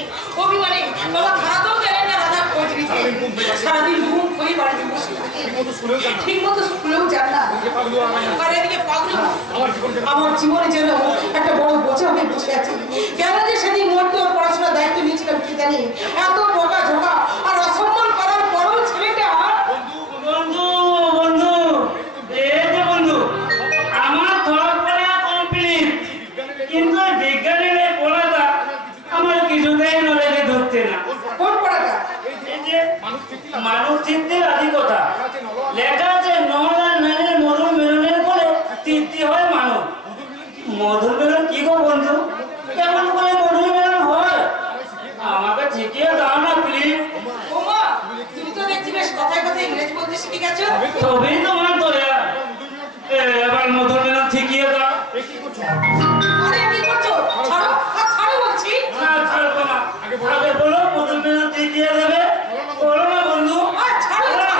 নেই, অভিমানে বাবা খারাপও গেলেন না রাধা খোঁজ নিতে। সারাদিন ঘুম হয়ে বাড়িতে বসে ঠিক মতো স্কুলেও যান না। আর এদিকে পাগলু আমার জীবনে যেন একটা বড় বোঝা হয়ে বসে আছে। কেন যে সেদিন মরতে ওর পড়াশোনার দায়িত্ব নিয়েছিলাম কি জানি, এত বোকা ঝোঁকা আর অসম্মান করার পরও ছেলেটা বন্ধু বন্ধু এই যে বন্ধু আমার পড়া কমপ্লিট, কিন্তু বিজ্ঞানের এই পড়াটা আমার কিছুতেই নলেজে ধরছে না। কোন পড়াটা? এই যে মানুষ চিত্তের আধিকতা লেখা আছে, নর আর নারীর মধুর মিলনের ফলে তৃপ্তি হয় মানব। মধুর মিলন কি গো বন্ধু, কেমন করে মধুর মিলন হয় আমাকে শিখিয়ে দাও না প্লিজ। ওমা তুমি তো দেখছি বেশ কথায় কথায় ইংরেজি বলতে শিখে গেছো। সবই তোমার দয়া, এবার মধুর মিলন শিখিয়ে দাও। আরে কি করছো? ছাড়ো, আর ছাড়ো বলছি। না ছাড়বো না, আগে বলো মধুর মিলন শিখিয়ে দেবে। বলো না বন্ধু। আর ছাড়ো, ছাড়ো।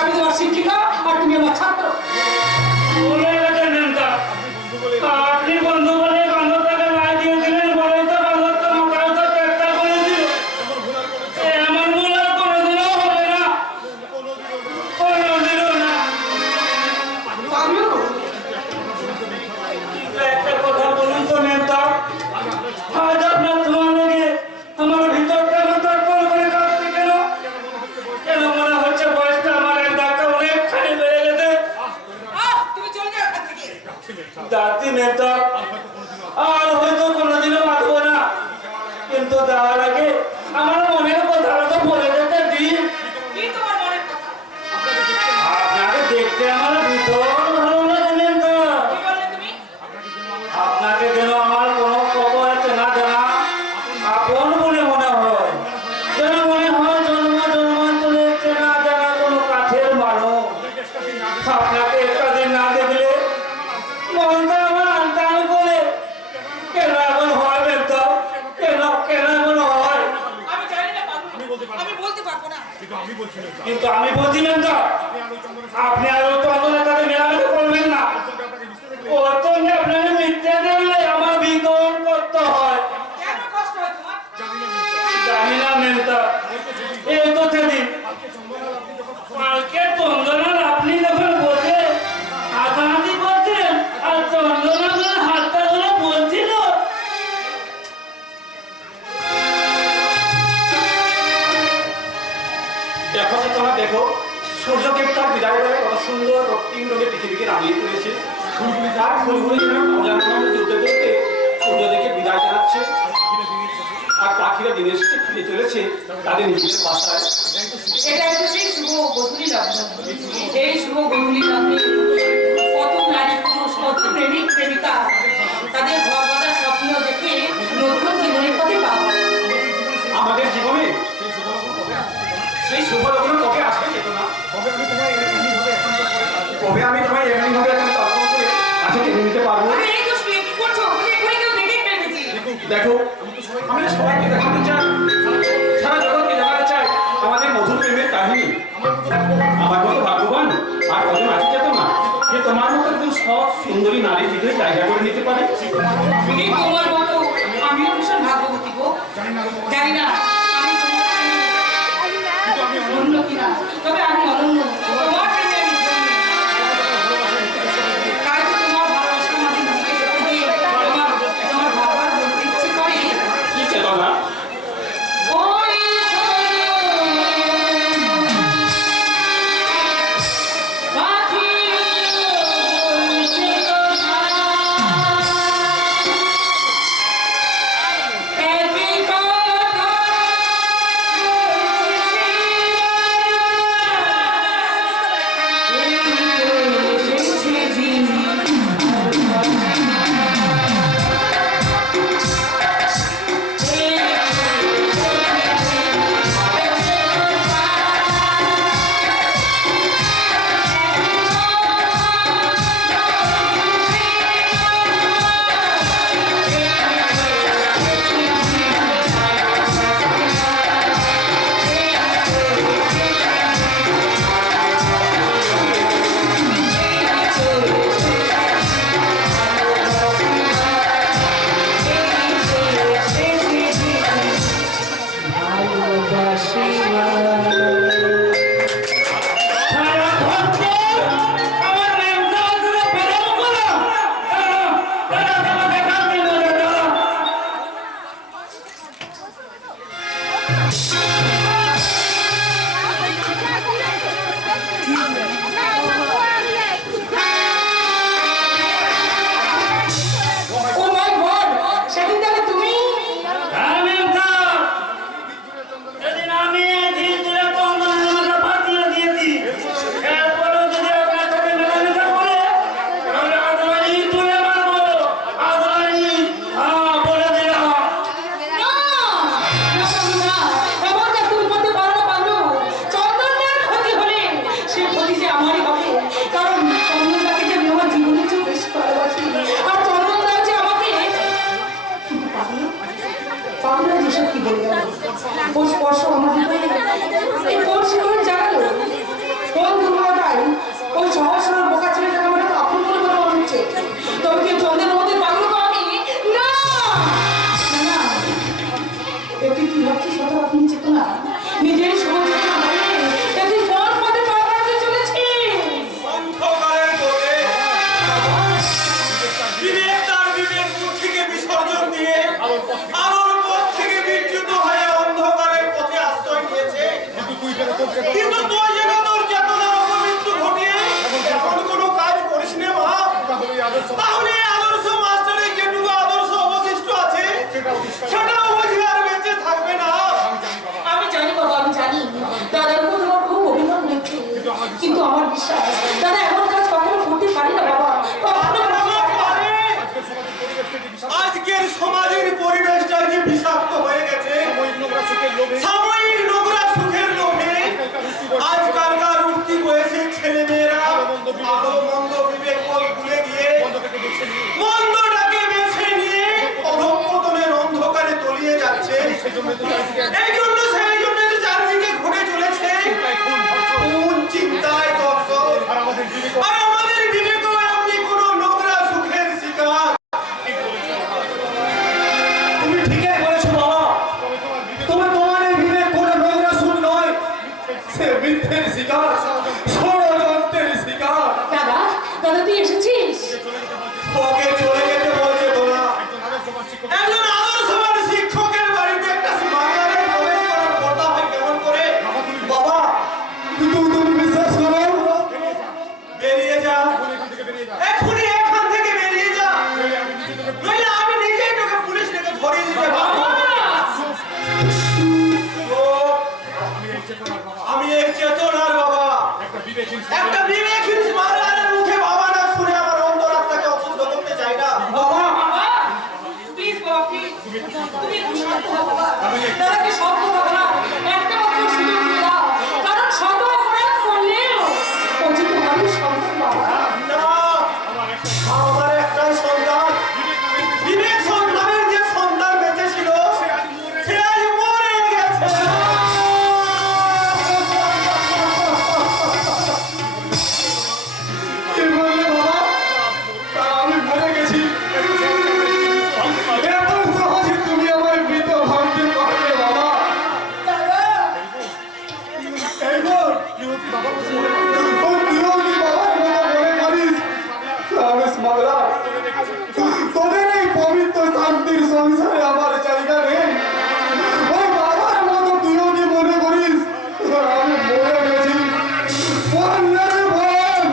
আমি তোমার শিক্ষিকা আর তুমি আমার ছাত্র। আপনি বন্ধু বলে বান্ধবটাকে লাই দিয়ে দিলেন, বলে তো বান্ধবটা মোটাও তো চেষ্টা করে দিল। এমন ভুল আর কোনোদিনও হবে না, কোনোদিনও না। পাগলু একটা কথা বলুন তো নেতা, আজ আপনার ধোঁয়া লেগে আমার ভিতরটা তরতর করে কাঁপছে কেন? কেন মনে হচ্ছে বয়সটা আমার এক ধাক্কা অনেকখানি বেড়ে গেছে? তুমি চলে যাও এখান থেকে। যাচ্ছি নেতা, আর হয়তো কোনোদিনও বাঁধবো না, কিন্তু তার আগে আমার মনের কথাটা তো বলে যেতে দিন। কি তোমার মনের কথা? আপনাকে দেখতে আমার ভীষণ ভালো লাগে নেতা। কি বললে তুমি? আপনাকে যেন আমার কোনো খবর চেনা জানা আপন বলে মনে হয়, যেন মনে হয় জন্মান্তরে চেনা জানা কোনো কাছের মানুষ। আপনাকে একটা দিন না দেখলে মনটা আমার আনটান করে। কেন এমন হয় নেতা, কেন কেন এমন হয়? আমি জানি না পাগলু, আমি বলতে পারবো না। কিন্তু আমি বলছিলাম তো, আপনি আর ওই চন্দনের সাথে মেলামেশা করবেন না। ওর সঙ্গে আপনাকে মিথ্যে দেখলে আমার ভীষণ কষ্ট হয়। কেন কষ্ট হয় তোমার? জানি না নেতা, এই তো সেদিন কালকে চন্দনার আপনি যখন বসে হাতাহাতি করছেন আর চন্দনা আপনার হাতটা ধরে বলছিল, দেখো চেতনা, দেখো সূর্যদেবতা বিদায় করে কত সুন্দর রক্তিম রঙে পৃথিবীকে রাঙিয়ে তুলেছে। তার ফুলগুলি যেন অজানা দুলতে দুলতে সূর্যদেবকে বিদায় জানাচ্ছে, আর পাখিরা দিনের শেষে ফিরে চলেছে তাদের নিজেদের বাসায়। এটা হচ্ছে সেই শুভ গধূলি লগ্ন। এই শুভ গধূলি লগ্নে কত নারী পুরুষ, কত প্রেমিক প্রেমিকা তাদের ঘর বাঁধার স্বপ্ন দেখে নতুন জীবনের পথে পা বাড়ায়। আমাদের জীবনে সেই শুভ লগ্ন কবে আসবে চেতনা? কবে আমি তোমায় এমনিভাবে এখন কল্পনা করে কাছে টেনে নিতে পারবো? আরে এই তো শুয়ে কি করছো? তুমি এখনই কেউ দেখে ফেলেছি। দেখো আমি সবাইকে দেখাতে চাই, সারা জগৎকে জানাতে চাই আমাদের মধুর প্রেমের কাহিনী। আমার মতো ভাগ্যবান আর কজন আছে চেতনা যে তোমার মতো একজন সৎ সুন্দরী নারীর হৃদয়ে জায়গা করে নিতে পারে? এই তোমার মতো আমিও ভীষণ ভাগ্যবতী গো। জানি না আমি অনন্য কিনা, তবে আমি অনন্য। তোমার প্রেমে আমি ধন্য। তাই তো তোমার ভালোবাসা আমাকে বুকে চেপে দিয়ে তোমার বারবার বলতে ইচ্ছে করে, কি চেতনা? ওই পাখি বলছে কথা, একই কথা বলছে আলোর পথ থেকে বিচ্যুত হয়ে অন্ধকারের পথে আশ্রয় নিয়েছে। কিন্তু তুই যেন তোর চেতনার অপমৃত্যু ঘটিয়ে এমন কোনো কাজ করিস নে মা। তাহলে এই আদর্শ মাস্টারের যেটুকু আদর্শ অবশিষ্ট আছে সেটাও বুঝি আর বেঁচে থাকবে না। আমি জানি বাবা, আমি জানি দাদার উপর তোমার খুব অভিমান হয়েছে, কিন্তু আমার বিশ্বাস দাদা এমন কাজ কখনো করতে পারি না বাবা, কখনো পারে। আজকের সমাজের পরিবেশটা যে বিষাক্ত হয়ে গেছে, সাময়িক নোংরা সুখের লোভে আজকালকার উঠতি বয়সের ছেলে মেয়েরা ভালো মন্দ বিবেক ভুলে গিয়ে মন্দটাকে বেছে নিয়ে অধঃপতনের অন্ধকারে তলিয়ে যাচ্ছে। এই জন্য সেই জন্য যে চারদিকে ঘুরে চলেছে কোন চিন্তায় দর্শক, আর আমাদের বিবেকও এমনি কোনো নোংরা সুখের শিকার। তুমি ঠিকই বলেছো বাবা, তোমার এই বিবেক কোনো নোংরা সুখ নয়, সে মিথ্যের শিকার, ষড়যন্ত্রের শিকার। দাদা, দাদা তুই এসেছিস? ওকে চলে যেতে বলছে তোরা। একজন আদর্শবান শিক্ষকের বাড়িতে একটা স্মাগলারের প্রবেশ করার কথা হয় কেমন করে? বাবা তুমি বিশ্বাস করো, বেরিয়ে যা, এক্ষুনি এখান থেকে বেরিয়ে যা, নইলে আমি নিজেই তোকে পুলিশ ডেকে ধরিয়ে দিতে পারবো। আমি এই চেতনার বাবা, একটা বিবেকহীন স্মাগলারের মুখে বাবা না শুনে আমার অন্তরাত্মাকে অশুদ্ধ করতে চাই না। বাবা প্লিজ বাবা, প্লিজ তুমি একটু শান্ত হও বাবা, দাদাকে সব কথা বলা একটা মাত্র সুযোগ দিয়ে দাও, কারণ শত অপরাধ করলেও ও যে তোমারই সন্তান বাবা। না, আমার একটাই সন্তান, বিবেক সন্তানের যে সন্তান বেঁচে ছিল সে আজ মরে গেছে। কি বললে বাবা? আমি মরে গেছি? এত সহজে তুমি আমায় মৃত ভাবতে পারবে বাবা? এই বল, তুইও কি বাবার মতো মনে করিস আমি স্মাগলার? তোদের এই পবিত্র শান্তির সংসারে আমার জায়গা নেই। ওই বাবার মতো তুইও কি মনে করিস আমি মরে গেছি? বল না রে বল,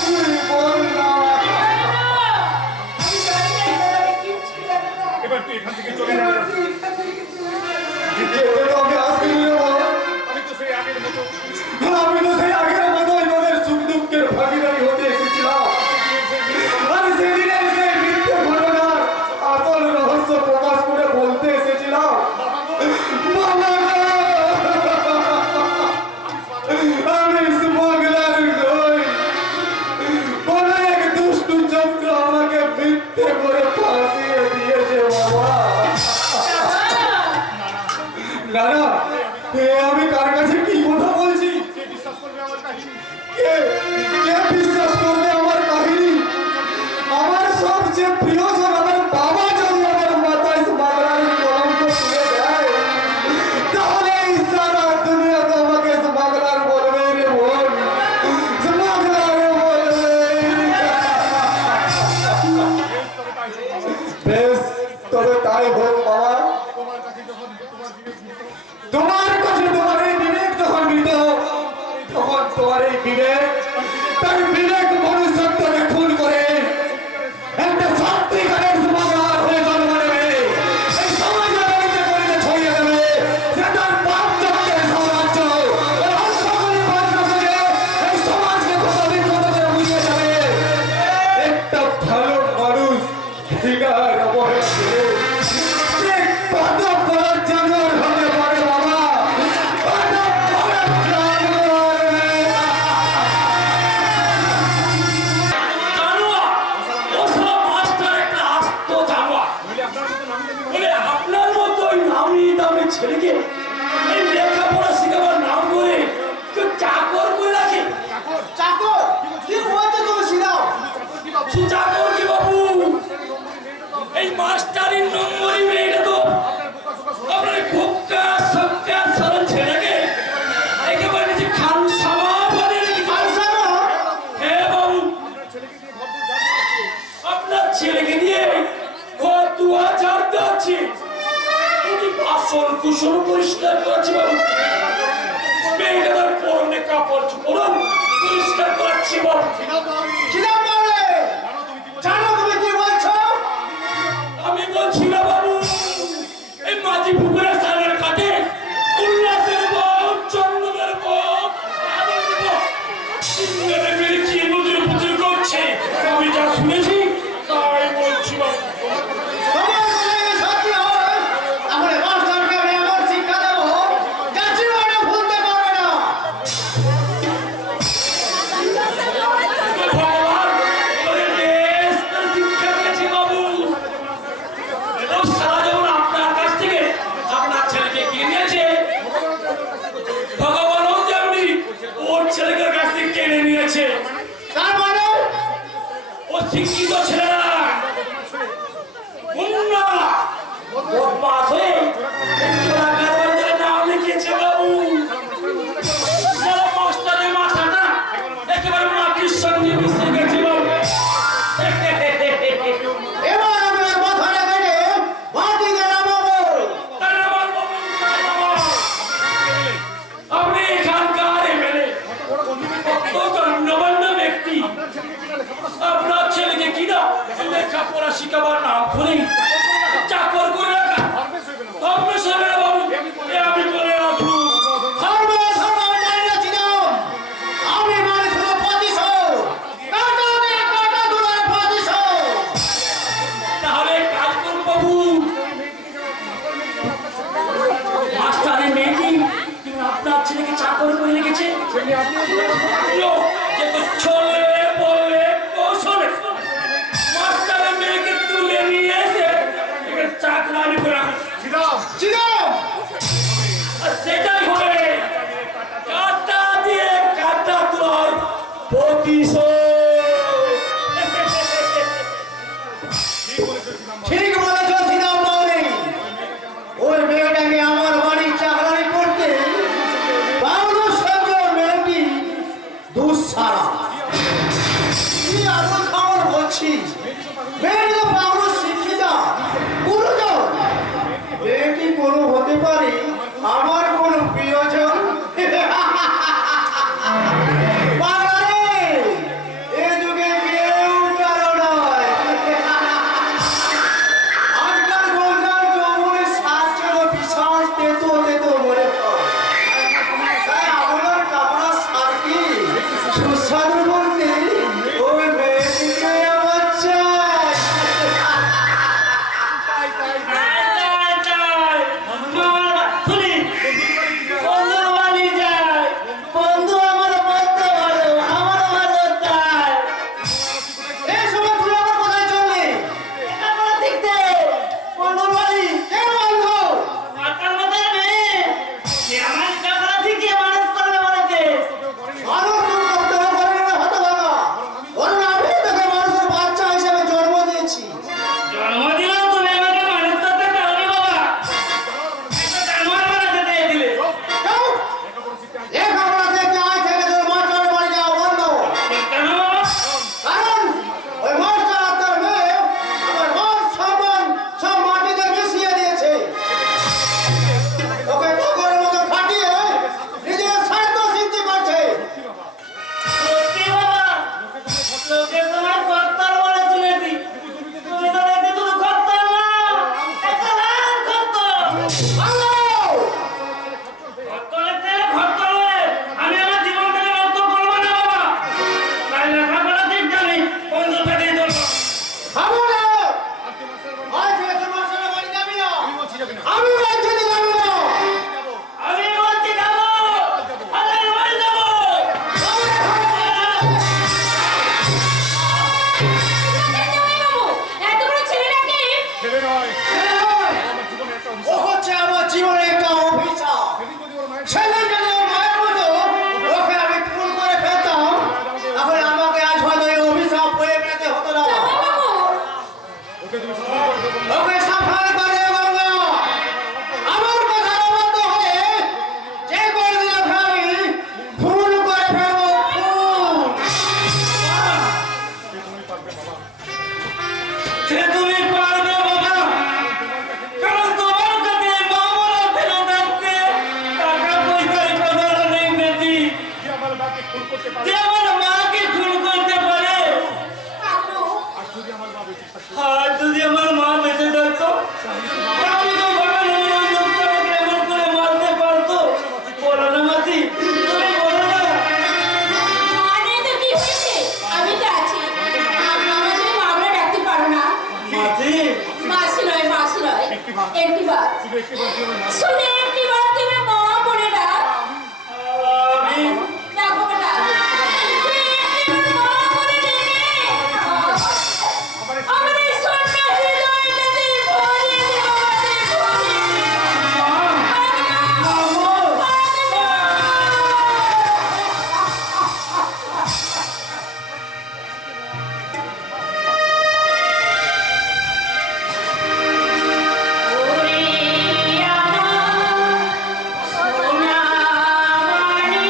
তুই বল না। এবার তুই এখান থেকে চলে যাবে। যেতে তো আমি আসিনি রে বাবা। আমি তো সেই আগের মতো তোদের সুখ দুঃখের ভাগিদারি হতে এসেছিলাম। আমি সেদিনের সেই মিথ্যে ঘটনার আসল রহস্য প্রকাশ করে বলতে এসেছিলাম। বাবা গো! আমি স্মাগলার নই। কোনো এক দুষ্টু চক্র আমাকে মিথ্যে করে ফাঁসিয়ে দিয়েছে বাবা। না না, আমি কার কাছে কি কথা বলছি? কে বিশ্বাস করবে আমার কাহিনী? কে বিশ্বাস করবে আমার কাহিনী? আমার সবচেয়ে প্রিয়জন আমার বাবা যদি আমার মাথায় স্মাগলারের কলঙ্ক তুলে দেয়, তাহলে এই সারা দুনিয়া তো আমাকে স্মাগলার বলবে রে বোন, স্মাগলার বলবে। বেশ, তবে তাই হোক বাবা। তোমার কাছে যখন তোমার তোমার কাছে তোমার বিবেক এই বিবেক যখন মৃত, তখন তোমার এই বিবেক তার বিবেক মনুষ্যত্বকে খুন করে একটা সত্যিকারের স্মাগলার হয়ে জন্ম নেবে। এই সমাজের বাড়িতে গলিতে ছড়িয়ে দেবে যে তার পাপ চক্রের সাম্রাজ্য। এই অন্তঃকরণে বাঁচতে থেকে এই সমাজকে ক্ষতবিক্ষত করে বুঝিয়ে যাবে। একটা ভালো মানুষ ঠিকার অবহেলা করে সে কত বড় জানোয়ার হতে পারে বাবা, কত বড় জানোয়ার। জানোয়া, ও শালা মাস্টার একটা আস্ত জানোয়া। বলে আপনার মতো ওই নামি দামি ছেলেকে এই লেখাপড়া শিখাবার নাম করে কেউ চাকর করে রাখে। চাকর কি বলতে তুমি শিখাও? চাকর কি বাবু? এই মাস্টারের নম্বরই মেয়েটা তো আপনার ভোক্কা সক্কা সারা ছেলেকে একেবারে নিজে খানসামা বলে রেখেছে। হ্যাঁ বাবু, আপনার ছেলেকে দিয়ে ঘর 2000 দেওয়াচ্ছি। আসল কুশল পরিষ্কার করাচ্ছি বাবু। মেয়েটা তার পরনে কাপড় চোপড় পরিষ্কার করাচ্ছি বাবু। ছিলাম বাবরে জানো তুমি কি বলছো? আমি বলছি না বাবু, এই মাঝি পুকুরের সালের ঘাটে উল্লাসের বক, চন্দনের বক, আনন্দের বক, সিংহের মেরে কি নদীর পুতুল করছে, আমি যা শুনেছি তাই বলছি বাবু। তোমার যদি সত্যি হয় তাহলে মাস্টারকে আমি এমন শিক্ষা দেবো যা জীবনে ভুলতে পারবে না। ভগবান ওদের বেশ করে শিক্ষা দিয়েছে বাবু। এবং সারা যখন আপনার কাছ থেকে আপনার ছেলেকে কিনে নিয়েছে, ভগবানও তেমনি ওর ছেলেকে কাছ থেকে কিনে নিয়েছে। তার মানে ও শিক্ষিত ছেলে না, গুন্ডা, বদমাশ হয়ে এই চোরাকারবারিদের নাম লিখিয়েছে বাবু। যারা মাস্টারের মাথাটা একেবারে মাটির সঙ্গে মিশে গেছে বাবু। এবার আমি ওর মাথাটা কেটে মাটিতে নামাবো। তাই না বল বাবু, তাই না বল? আপনি এখানকার এমএলএ, অত্যন্ত গণ্যমান্য ব্যক্তি। আপনার ছেলেকে কিনা লেখাপড়া শিখাবার নাম করে চাকর করে রাখা অভ্যেস হবে না বাবু। এ আমি করে রাখবো। ধর্ম ধর্ম আমি জানি না ছিলাম। আমি মানে শুধু প্রতিশোধ। কাটা দিয়ে কাটা দূরের প্রতিশোধ। তাহলে কাজ করুন বাবু। মাস্টারের মেয়েটি কিন্তু আপনার ছেলেকে চাকর করে রেখেছে। লোক যে তো চলে বলে কৌশলে মাস্টারের মেয়েকে তুলে নিয়ে এসে একে চাকরানি করে রাখা। ছিলাম ছিলাম। আর সেটাই হবে কাটা দিয়ে কাটা তোলার প্রতিশোধ। ঠিক বলেছ ছিলাম বাবরে। ওই মেয়েটাকে আমার বাড়ির চাকরানি করতে বাবুর সঙ্গে ওই মেয়েটি দুঃসারা। কি আদর খাওয়ার বলছিস? মেয়েটি তো বাবুর শিক্ষিতা গুরুজন। মেয়েটি কোনো হতে পারে আমার কোনো প্রিয়জন। বাবারে, এ যুগে কেউ কারো নয়। আজকাল গোলগাল যৌবনের সাজ যেন বিশাল তেতো তেতো মনে হয়। তাই আমার কামনা সার কি সুস্বাদু বলতে ওই মেয়েটিকে আমার চাই। বন্ধু আমার বলতে ভালো, আমার ভালো চাই। এই সময় তুই আমার কোথায় চললি? দেখতে বন্ধুর বাড়ি। কে বন্ধু? মানুষ তুই করতে পারবি না, হতভাগা। বরং আমি তোকে মানুষের বাচ্চা হিসেবে জন্ম দিয়েছি। যাও, লেখাপড়া থেকে আজ থেকে তোর মাস্টারের বাড়ি যাওয়া বন্ধ। কারণ ওই মাস্টার আর তার মেয়ে আমার মান সম্মান সব মাটিতে মিশিয়ে দিয়েছে। ওকে পাগলের মতো খাটিয়ে নিজের স্বার্থ সিদ্ধি করছে। আল্লাহ! খবরদার! আজ থেকে তোর মাস্টারের বাড়ি যাবি না। আমি বলছি তুই যাবি না। এত বড় ছেলেটাকে ছেলে নয়, ছেলে নয়। আমার জীবনে একটা ও অভিশাপ। হচ্ছে আমার জীবনের একটা অভিশাপ। সেদিন যদি ওর মায়ের সেদিন যদি ওর মায়ের মতো ওকে আমি খুন করে ফেলতাম, তাহলে আমাকে আজ হয়তো এই অভিশাপ বয়ে বেড়াতে হতো না। ওকে তুমি সাবধান করে দেবো। ওকে সাবধান করে দে গঙ্গা। আমার কথা অবাধ্য হলে যে করে দিন ওকে আমি খুন করে ফেলবো, খুন। তুমি পারবে বাবা। সে তুমি পারবে বাবা, কারণ তোমার কাছে মা বলা যদি আমার মা বেঁচে থাকতো তাহলে তো বাবা নবনন্দনকে আমাকে এমন করে মারতে পারতো। বলো না মাসি, তুমি বলো না। মানে তো কি হয়েছে? আমি তো আছি। আমার যদি মামলা ডাকতে পারো না? মাসি, মাসি নয়, মাসি নয়। একটিবার। শুনে একটিবার তুমি মা বলে ডাক। আমি ডাকো বেটা। তুই একটিবার মা বলে ডেকে আমার এই ছোট্ট হৃদয়টাতে ভরিয়ে দে বাবা, দে ভরিয়ে দে। ওরে আমার সোনা মানি,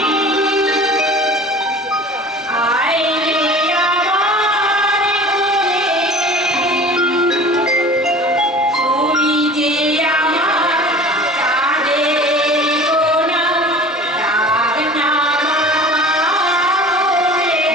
আয় রে আমার কোলে, তুই যে আমার চাঁদের কোনা, ডাক না মামা বলে।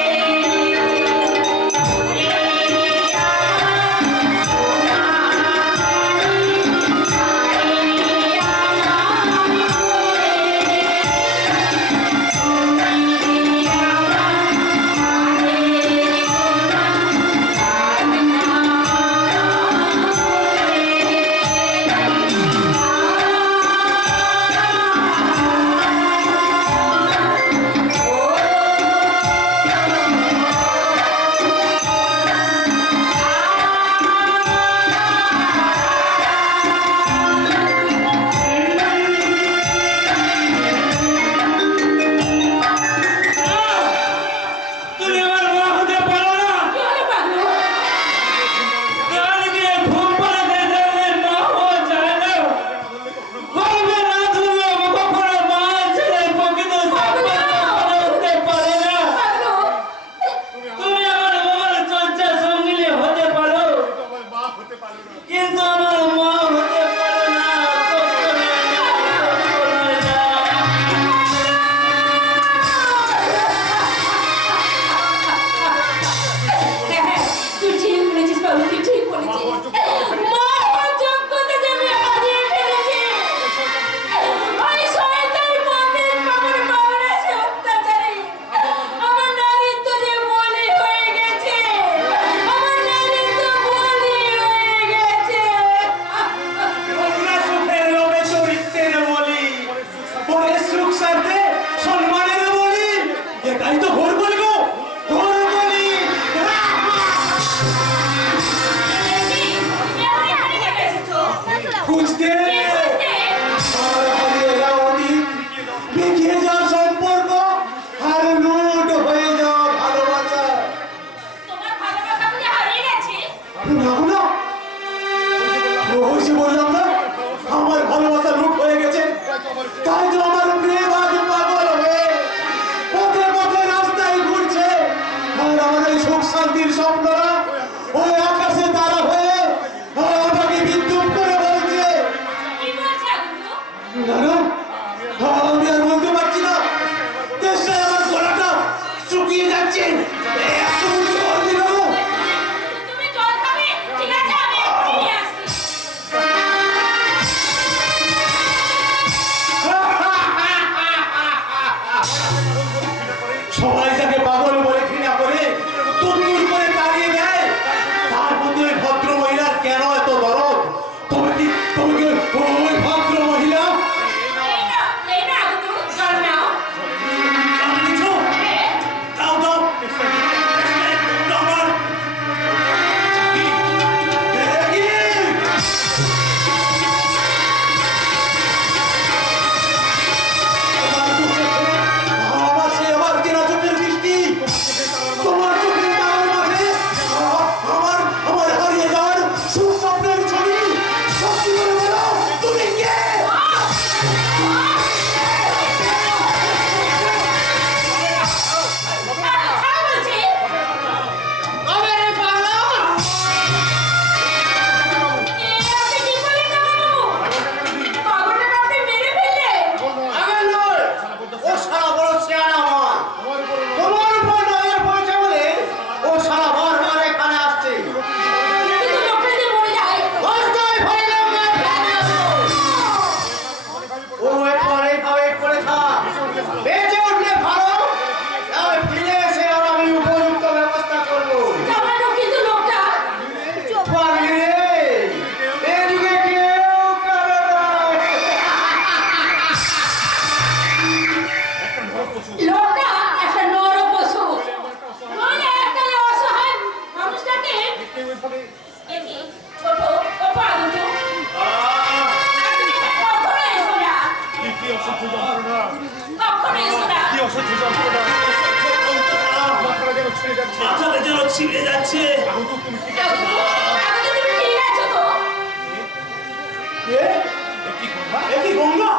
তুমি আমার মা হতে পারো না। কি হলো পাগলু? গান দিয়ে ঘুম পাড়াতে চাইলে মা হওয়া যায় না। গর্ভে না ধরলে কখনো মা ছেলের প্রকৃত সম্পর্ক গড়ে উঠতে পারে না। পাগলু, তুমি আমার বাবার চঞ্চা সঙ্গিনী হতে পারো, কিন্তু আমার মা হতে পারো না। কখনোই না, হ্যাঁ, তুই ঠিক বলেছিস বাবু, তুই ঠিক বলেছিস। মা হওয়ার যোগ্যতা যে আমি হারিয়ে ফেলেছি। ওই শয়তানি পথের পাগল বাবার আছে অত্যাচারী। আমার নারীত্ব যে বলি হয়ে গেছে। আমার নারীত্ব বলি হয়ে গেছে। কন্যা সুখের লোভে চরিত্রের বলি, পরের সুখ স্বার্থে সম্মানের বলি। এটাই তো ঘোর বলি গো, ঘোর বলি। খুঁজতে আর হারিয়ে যাওয়া অতীত, বেঁকে যাওয়া সম্পর্ক, আর লুট হয়ে যাওয়া ভালোবাসা। তোমার ভালোবাসা বুঝি হারিয়ে গেছে? না না, ওই যে বললাম না, আমার ভালোবাসা লুট হয়ে গেছে। তাই তো আমার প্রেম আজ পাগল হয়ে পথে পথে রাস্তায় ঘুরছে। আর আমার এই সুখ শান্তির স্বপ্নরা ওই আকাশে তারা হয়ে আমাকে বিদ্যুৎ করে বলছে। কি বলছে আগুন? না না, আমি আর বলতে পারছি না। তেষ্টায় আমার গলাটা শুকিয়ে যাচ্ছে। এত জল দিল না। তুমি জল খাবে? ঠিক আছে, আমি এক্ষুনি নিয়ে আসছি। সবাই যাকে পাগল বলে ঘৃণা করে তুত্তুর করে তাড়িয়ে দেয়, তার মধ্যে ওই ভদ্র মহিলার কেন এত দরদ? তবে কি ওই ভদ্র মহিলা এই না আগুন, জল নাও। কিছু হ্যাঁ। দাও দাও আমার আমার সে আবার কেনা চোখের দৃষ্টি, তোমার চোখের তারার মাঝে আমার হারিয়ে যাওয়ার সুস্বপ্নের ছবি। সত্যি করে বলো, তুমি ছিঁড়ে যাচ্ছে। মাথাটা যেন ছিঁড়ে যাচ্ছে। হুজুর তুমি ঠিক এখন আছো? তুমি ঠিক আছো তো? এ কি গঙ্গা? এ কি গঙ্গা?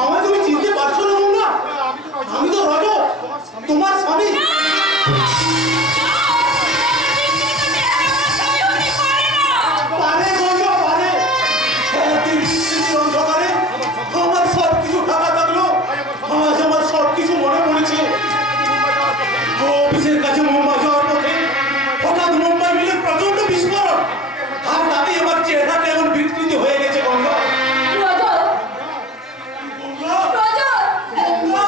আমায় তুমি চিনতে পারছো না গঙ্গা? আমি তো রজত, তোমার স্বামী। পারে গঙ্গা পারে। সারাদিন বৃষ্টির অন্ধকারে আমার সব কিছু ঢাকা থাকলো, আজ আমার সব কিছু মনে পড়েছে। অফিসের কাছে মুম্বাই যাওয়ার পথে হঠাৎ মুম্বাই মিলে প্রচন্ড বিস্ফোরণ, আর তাতে আমার চেহারাটা এমন বিকৃতি হয়ে গেছে গঙ্গা। গঙ্গা, গঙ্গা।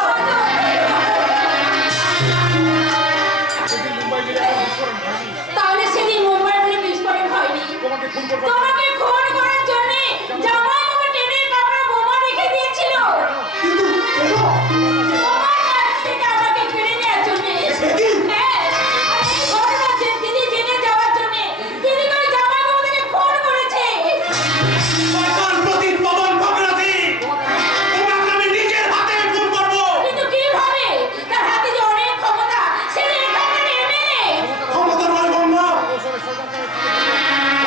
তাহলে সেদিন মুম্বাই বলে বিস্ফোরণ হয়নি। তোমাকে খুন করবো। তোমাকে খুন করার জন্য জামাই বাবু ট্রেনের কামরা বোমা রেখে দিয়েছিল। কিন্তু কেন? তোমার কাছ থেকে আমাকে কেড়ে নেওয়ার জন্য। সেদিন? হ্যাঁ, আর এই ঘটনা তিনি জেনে যাওয়ার জন্য তিনি করে জামাই বাবু তাকে খুন করেছে। শয়তান প্রতীক পবন ভগরাজি, তোমাকে আমি নিজের হাতে খুন করবো। কিন্তু কিভাবে? তার হাতে যে অনেক ক্ষমতা, সে এখানকার এমএলএ। ক্ষমতা নয় গঙ্গা,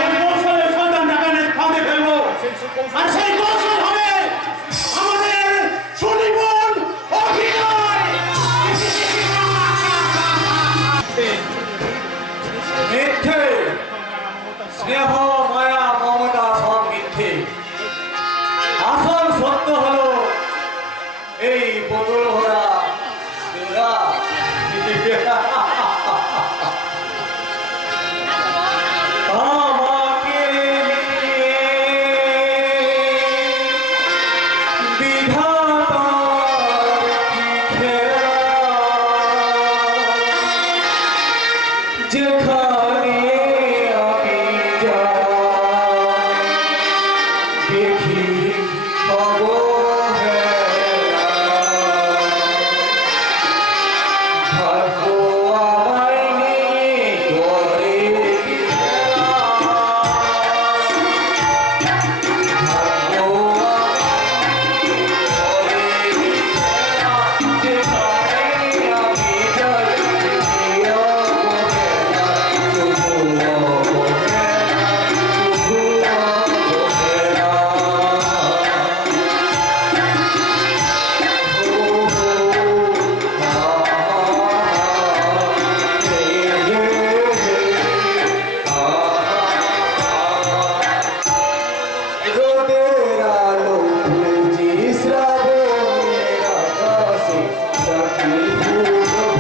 ওই কৌশলে শয়তান ডাকানে ফাঁদে ফেলবো, আর সেই কৌশল হবে আমাদের সুনিপুণ অভিনয়। মিথ্যে স্নেহ মায়া মমতা সব মিথ্যে। আসল সত্য হলো এই বোতল ভরা সুরা। আমাকে নিয়ে বিধাতার কি খেলা, যেখানে আমি যাই দেখি অবহেলা, ভাগ্য আমায় নিয়ে করে কি খেলা, ভাগ্য আমায় নিয়ে করে কি খেলা, যেখানে আমি যাই দেখি অবহেলা, শুধু অবহেলা, শুধু অবহেলা। রোদের আলো বুঝি শ্রাবণের আকাশে, সাথী ফুল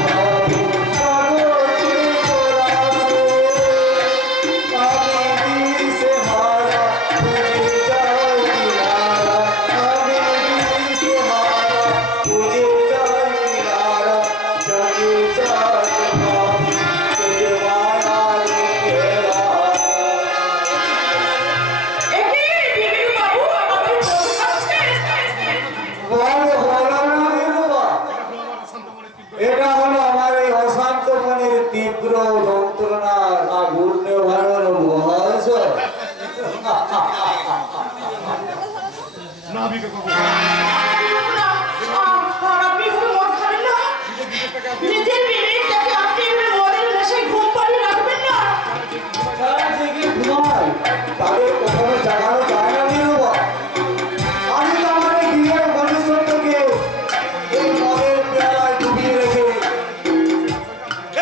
ভাবি কাগজে করাছে, আমি দিশেহারা খুঁজে যাই কিনারা, আমি দিশেহারা খুঁজে যাই কিনারা, যাকে চাই ভাবি তোকে মায়ার খেলা। এটা হলো আমার এই অশান্ত মনের তীব্র যন্ত্রণার আগুন নেভানোর মহাশয়। নাবিকে কবো। নিজের বিবেকটাকে আপনি এভাবে মদের নেশায় ঘুম পাড়িয়ে রাখবেন না। যারা জেগে ঘুমায় তাদের কখনো জাগানো যায় না নিরুবা। আমি তো আমার এই বিয়ের মনুষ্যত্বকে এই মদের পেয়ালায় ডুবিয়ে রেখে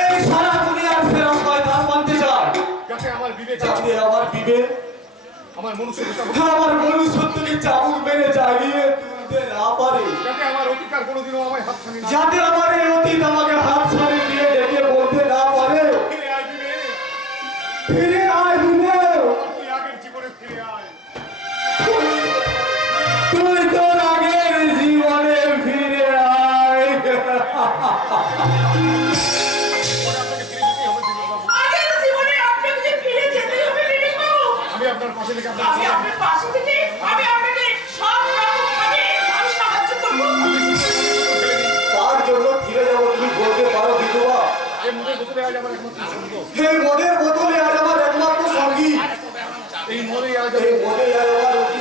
এই সারা দুনিয়ার সেরা শয়তান মানতে চাই, যাতে আমার বিবেক, যাতে আমার বিবেক আমার মনুষ্যত্ব, আমার মনুষ্যত্বকে চাবুক মেরে জাগিয়ে তুলতে না পারে, যাতে আমার অধিকার কোনোদিনও আমায় হাতছানি না। যাতে আমার এই অতীত আমাকে হাত ছাড়িয়ে দিয়ে ডেকে বলতে না পারে, ফিরে আয় বিবেক, ফিরে আয় বিবেক, তুই আগের জীবনে ফিরে আয়। তুই তোর আগের জীবনে ফিরে আয়। পরে আপনাকে ফিরে যেতেই হবে বিবেকবাবু। আগের জীবনে আপনাকে যে ফিরে যেতে হবে বিবেকবাবু। আমি আপনার পাশে থেকে আপনার আমি আপনার পাশে থেকে আমি আপনাকে সব রকম ভাবে আমি সাহায্য করবো। তার জন্য ফিরে যাবো তুমি বলতে পারো বিধবা? এই মদের বোতলে আজ আমার একমাত্র সঙ্গ। এই মদের বোতলে আজ আমার একমাত্র সঙ্গী, এই মদে আজ এই মদে আজ আমার অতি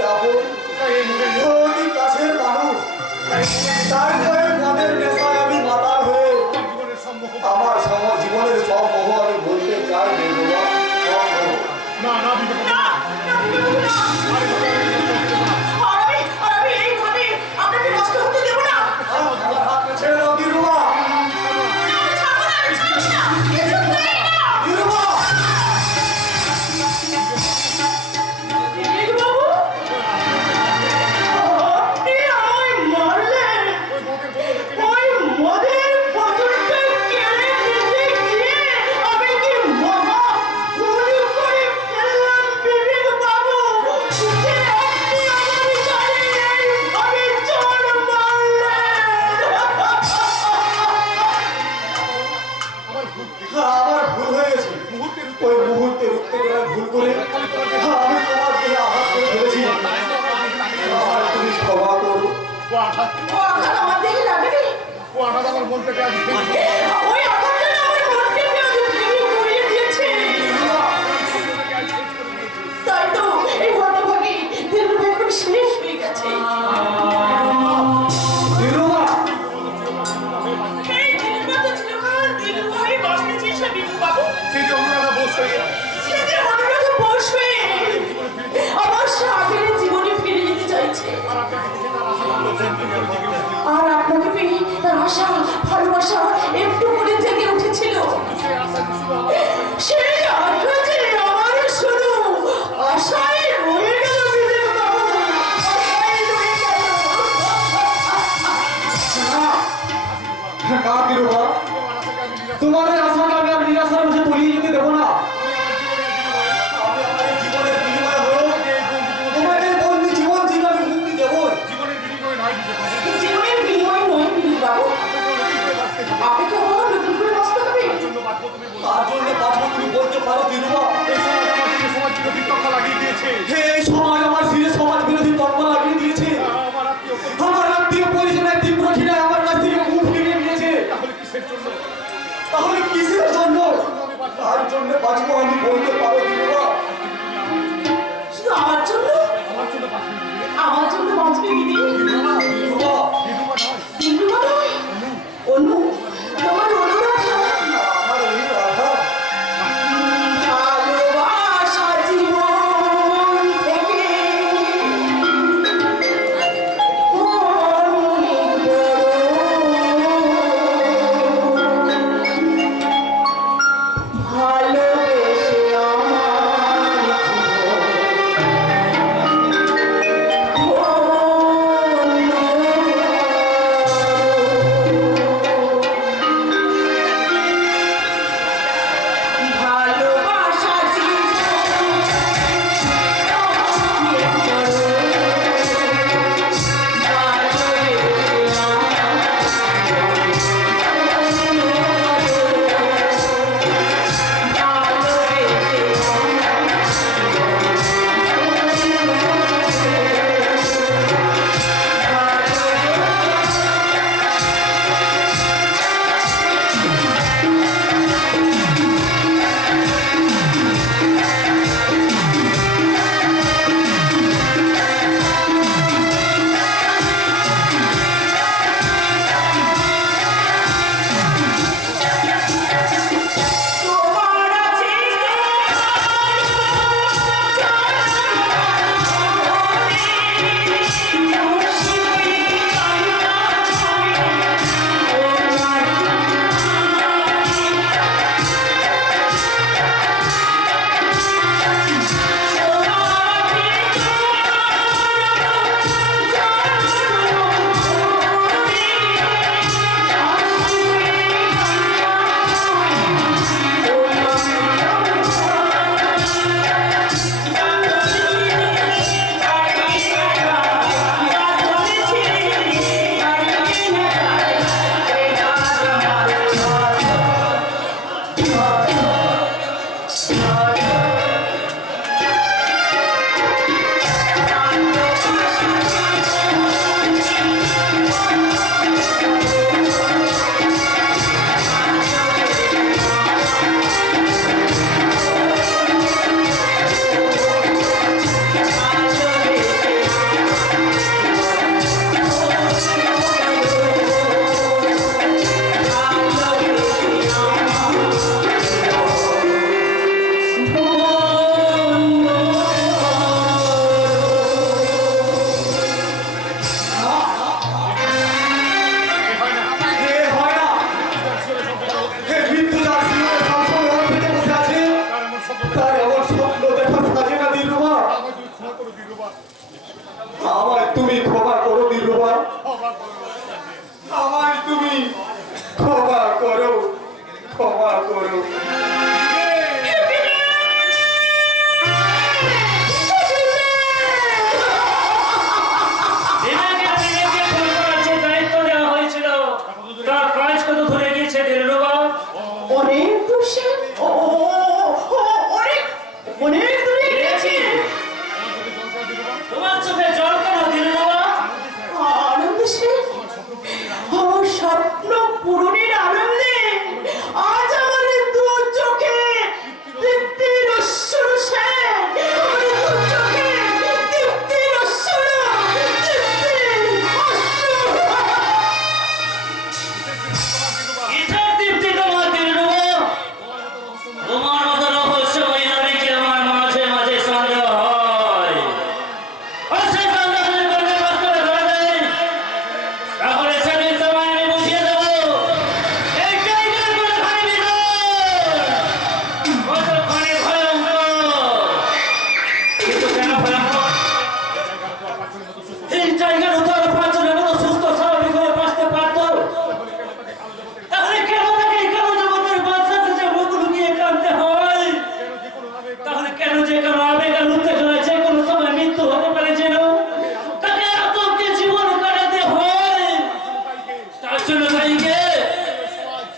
আমার মন থেকে আজ ওই আপনজন আমার মনকে আজ ভেঙে গুঁড়িয়ে দিয়েছে। তাই তো এই হতভাগী দিলরুবা এখন শেষ হয়ে গেছে। দিলরুবা, এই দিলরুবা তো চিরকাল দিলরুবা হয়ে বাঁচতে চেয়েছিল বিভু বাবু। সেই যে অনুরাধা বোস হয়ে সে যে অনুরাধা বোস হয়ে আমার স্বামীর জীবনে ফিরে যেতে চাইছে। আর আপনাকে পেয়ে তার আশা ভালোবাসা একটু করে জেগে উঠেছিল। সেই আশা যে আমার শুধু আশায় রয়ে গেল বিদেব বাবু, আশায় রয়ে গেল। না দিলরুবা, তোমাদের আশাকে আমি আর নিরাশার মুখে তলিয়ে যেতে দেবো না। আমি আমার জীবনের বিনিময় হোক, তোমাদের বন্দি জীবন থেকে আমি মুক্তি দেবো। জীবনের বিনিময়ে নয় দিতে পারে। জীবনের বিনিময় নয় বিদেব বাবু, আপনাকে হলো নতুন করে বাঁচতে হবে। তার জন্য বাঁচবো তুমি বলতে পারো দিলরুবা? এই সমাজ আমার দিকে সমাজ বিরোধী তর্ক লাগিয়ে দিয়েছে। এই সমাজ আমার সিরে সমাজ বিরোধী তর্ক লাগিয়ে দিয়েছে। আমার আত্মীয় আমার আত্মীয় পরিজনের তীব্র ঘৃণায় আমার কাছ থেকে মুখ ফিরিয়ে নিয়েছে। তাহলে কিসের জন্য? তাহলে কিসের জন্য? তার জন্য বাঁচবো আমি বলতে পারো দিলরুবা? শুধু আমার জন্য? আমার জন্য বাঁচবে আমার জন্য বাঁচবে দিদি? দিলরুবা, দিলরুবা নয়, অনু, তোমার অনুরাধা। আমার অনুরাধা। ভালোবাসা জীবন থেকে অনেক বড়। ভালোবেসে আমার ভালোবাসা তোমার আছে এ হয় না। এ মৃত্যু যার জীবনে সবসময় ওর পেটে বসে আছে, তার এমন স্বপ্ন দেখা সাজে না দিলরুবা। আমায় তুমি ক্ষমা করো দিলরুবা। আমায় তুমি ক্ষমা করো, ক্ষমা করো। দিনাকে দিনাকে ফোন করার যে দায়িত্ব দেওয়া হয়েছিল তার কাজ কত ধরে গিয়েছে দিলরুবা? অনেক দূষে অনেক দূরে গেছে। তোমার চোখে জল কেন দিলরুবা? আনন্দ সে আমার স্বপ্ন পুরো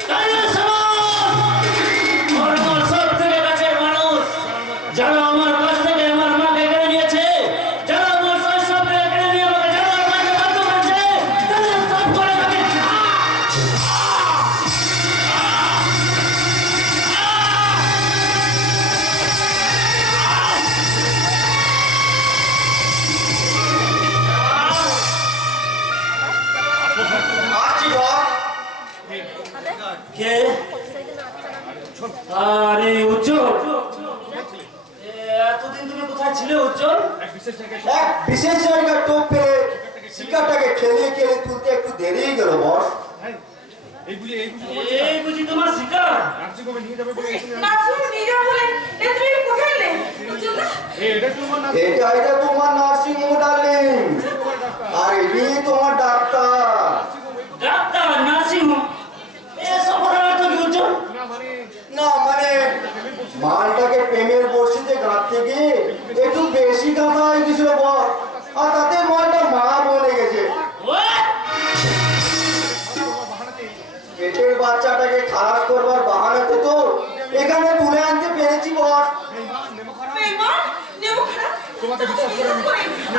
তাই না সমাজ? ওরা আমার সব থেকে কাছের মানুষ, যারা আমার কাছ থেকে আমার মাকে কেড়ে নিয়েছে, যারা আমার শৈশবকে কেড়ে নিয়ে আমাকে যারা আমাকে বাধ্য করেছে, তাদের সব করে আমি আসছি বল। কে? আরে উজ্জ্বল, এতদিন তুমি কোথায় ছিলে উজ্জ্বল? এক বিশেষ জায়গায় এক বিশেষ জায়গায় টোপ ফেলে শিকারটাকে খেলিয়ে খেলে তুলতে একটু দেরি গেল বস। হ্যাঁ, এই বুঝি তোমার এই বুঝি তোমার শিকার? নার্সিংহোমে নিয়ে যাবে বলে এসে নার্সিংহোমে নিয়ে যাবো বলে এ তুমি কোথায় এলে? চল না। এটা তোমার না এটা তোমার নার্সিং হোম ডার্লিং, আর এটি তোমার ডাক্তার। ডাক্তার নার্সিংহোম এসব করার অর্থ কি উজ্জ্বল? মানে না মানে মালটাকে প্রেমের বর্ষিতে গাঁথতে গিয়ে একটু বেশি গাঁথা হয়ে গেছিল বস, আর তাতে মালটা মা বলে গেছে। What? পেটের বাচ্চাটাকে খারাপ করবার বাহানাতে তো এখানে তুলে আনতে পেরেছি বস। বেঈমান, নেমো খারাপ। তোমাকে বিশ্বাস করে আমি-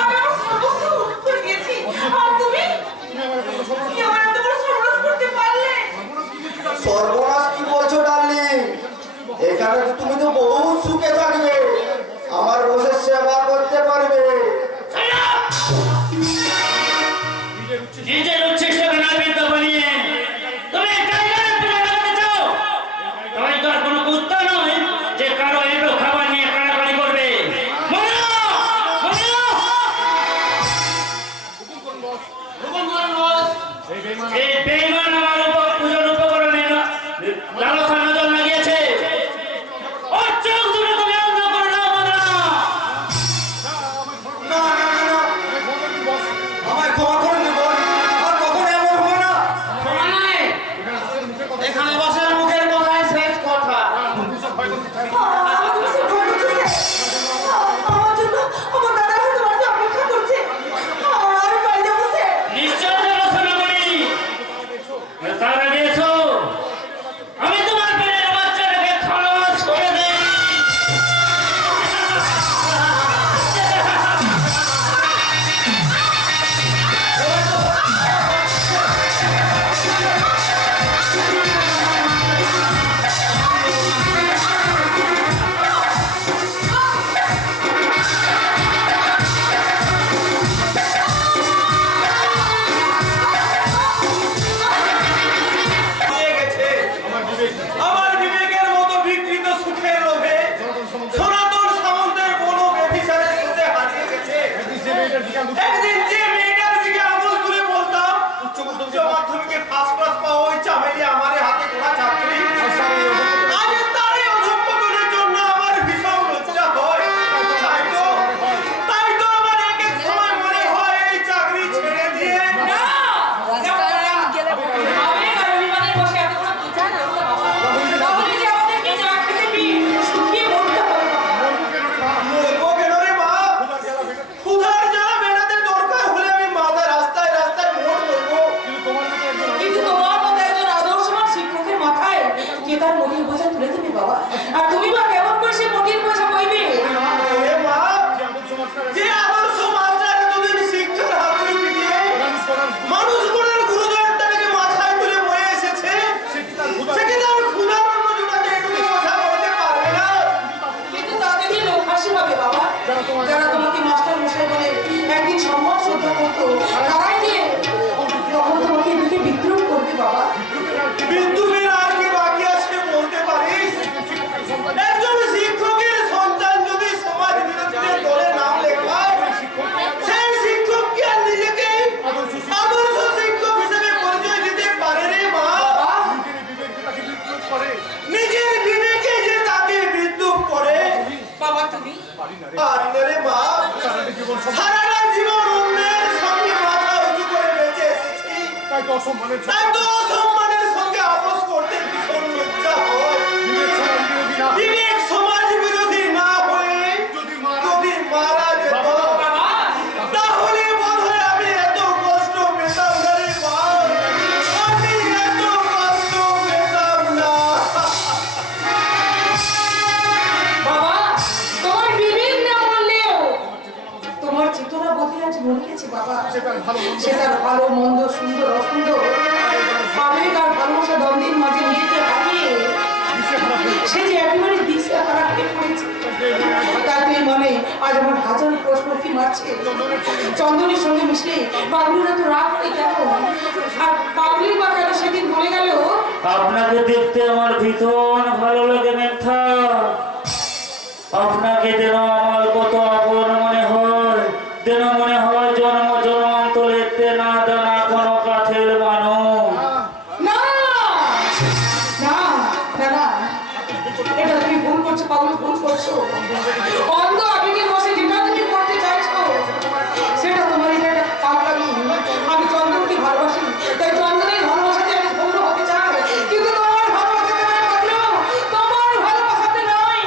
আমি আমার সর্বস্ব লুট করে দিয়েছি। আর তুমি কি আমার এত বড় সর্বনাশ করতে পারলে? সর্বনাশ কি বলছো ডার্লিং? এখানে তো তুমি তো বহু সুখে থাকবে, আমার বসে সেবা করতে পারবে। নিজের উচ্ছিষ্টকে না বিদ্যা বানিয়ে তুমি টাইগারের পিঠে লাগাতে চাও? টাইগার কোনো কুত্তা নয় যে কারো এটো খাবার নিয়ে কাড়াকাড়ি করবে। মনে রাখো, মনে রাখো। এই বেঈমান আমার উপর পূজন উপকরণে লালসা নজর লাগিয়েছে। ওর চোখ দুটো তুমি অন্ধ করে দাও মনে রাখো। না না না না, আমায় ক্ষমা করে দেব, আর কখনো এমন হবে না। এখানে বসে মুখের কথাই শেষ কথা। আমার কিছু ভয় করছে। আমার জন্য আমার দাদা হয়তো বাড়িতে অপেক্ষা করছে। আমি বাড়ি যাবো স্যার। নিশ্চয় যাবো সোনামণি। তার আগে এসো, আমি তোমার পেটের বাচ্চাটাকে খালাস করে দেই। দিয়ে গেছে আমার বিবেকের মতো বিকৃত সুখের লোভে সনাতন সামন্তের বড় ব্যভিচারের সাথে হারিয়ে গেছে। যে মেয়েটার দিকে আমি একদিন যে মেয়েটার দিকে আঙুল তুলে বলতাম উচ্চ মাধ্যমিকে ফার্স্ট ক্লাস পাওয়া ওই চামেলি আমার হাতে গোড়া চাকরি, আজ তার এই অধঃপতনের জন্য আমার ভীষণ লজ্জা হয়। তাই তো আমার এক এক সময় মনে হয় এই চাকরি ছেড়ে দিয়ে না, আমি রবিবারে বসে এত বড় বিচার করতে বাবা। তাহলে যে আমাদেরকে না খেতে দিয়ে শুকিয়ে মরতে হবে বাবা। মরবো কেন রে মা? ক্ষুধার জ্বালা মেটাতে দরকার হলে আমি মাথা রাস্তায় রাস্তায় মোড় করবো। কিন্তু তোমার মতো একজন আদর্শবান শিক্ষকের মাথায় কে তার মোটির বোঝা তুলে দেবে বাবা? আর তুমি বা কেমন করে সে মোটির বোঝা বইবে? ওরে মা, যে আদর্শ মাস্টার এতদিন শিক্ষার হাতুড়ি পিটিয়ে মানুষ গড়ের গুরুজনটাকে মাথায় তুলে বয়ে এসেছে, সে কি তার ক্ষুধার অন্ন জোটাতে এটুকু বোঝা বইতে পারবে না? কিন্তু তাতে কি লোক হাসি হবে বাবা? যারা তোমাকে মাস্টার মশাই বলে একদিন সম্মান শ্রদ্ধা করতো, তারাই যে তখন তোমাকে এদিকে বিদ্রোহ করবে বাবা। বিদ্যুতের আর কি বাকি আছে বলতে পারিস? একজন শিক্ষকের সন্তান যদি সমাজ বিরোধীদের দলে নাম লেখায়, সেই শিক্ষক কি আর নিজেকে আদর্শ শিক্ষক হিসেবে পরিচয় দিতে পারে রে মা? নিজের বিবেকে যে তাকে বিদ্রুপ করে, বাবা তুমি পারি না রে মা। সারাটা জীবন অন্যের সঙ্গে মাথা উঁচু করে বেঁচে এসেছি, তাই তো অসম্মানের তাই তো অসম্মানের সঙ্গে আপোস করতে ভীষণ লজ্জা হয়। বিবেক সমাজ বিরোধী না হয়ে যদি মারা যেত, বাবা তাহলে বোধহয় আমি এত কষ্ট পেতাম না রে মা। আমি এত সে তার ভালো মন্দ সুন্দর অসুন্দর আবেগ আর ভালোবাসা দ্বন্দ্বের মাঝে নিজেকে হারিয়ে সে যে একেবারে দিশে হারা হয়ে পড়েছে। তাই তুই মনে আজ আমার হাজার প্রশ্ন কি মারছে চন্দনের সঙ্গে মিশে পাগলিরা তো রাগ করে কেন আর পাগলির বা কেন সেদিন বলে গেল আপনাকে দেখতে আমার ভীষণ ভালো লাগে মেথা। আপনাকে যেন আমার কত আপন মনে হয়, যেন মনে হয় জন্ম জন্মান্তরের না জানা কোনো কাঠের মানুষ। না না না না এটা তুমি ভুল করছো পাগল, ভুল করছো। অন্ধ আবেগের বসে যেটা তুমি করতে চাইছো সেটা তোমার এটা একটা পাগলামি। আমি চন্দনকে ভালোবাসি, তাই চন্দনের ভালোবাসাতে আমি ধন্য হতে চাই, কিন্তু তোমার ভালোবাসাতে নয় পাগলো, তোমার ভালোবাসাতে নয়।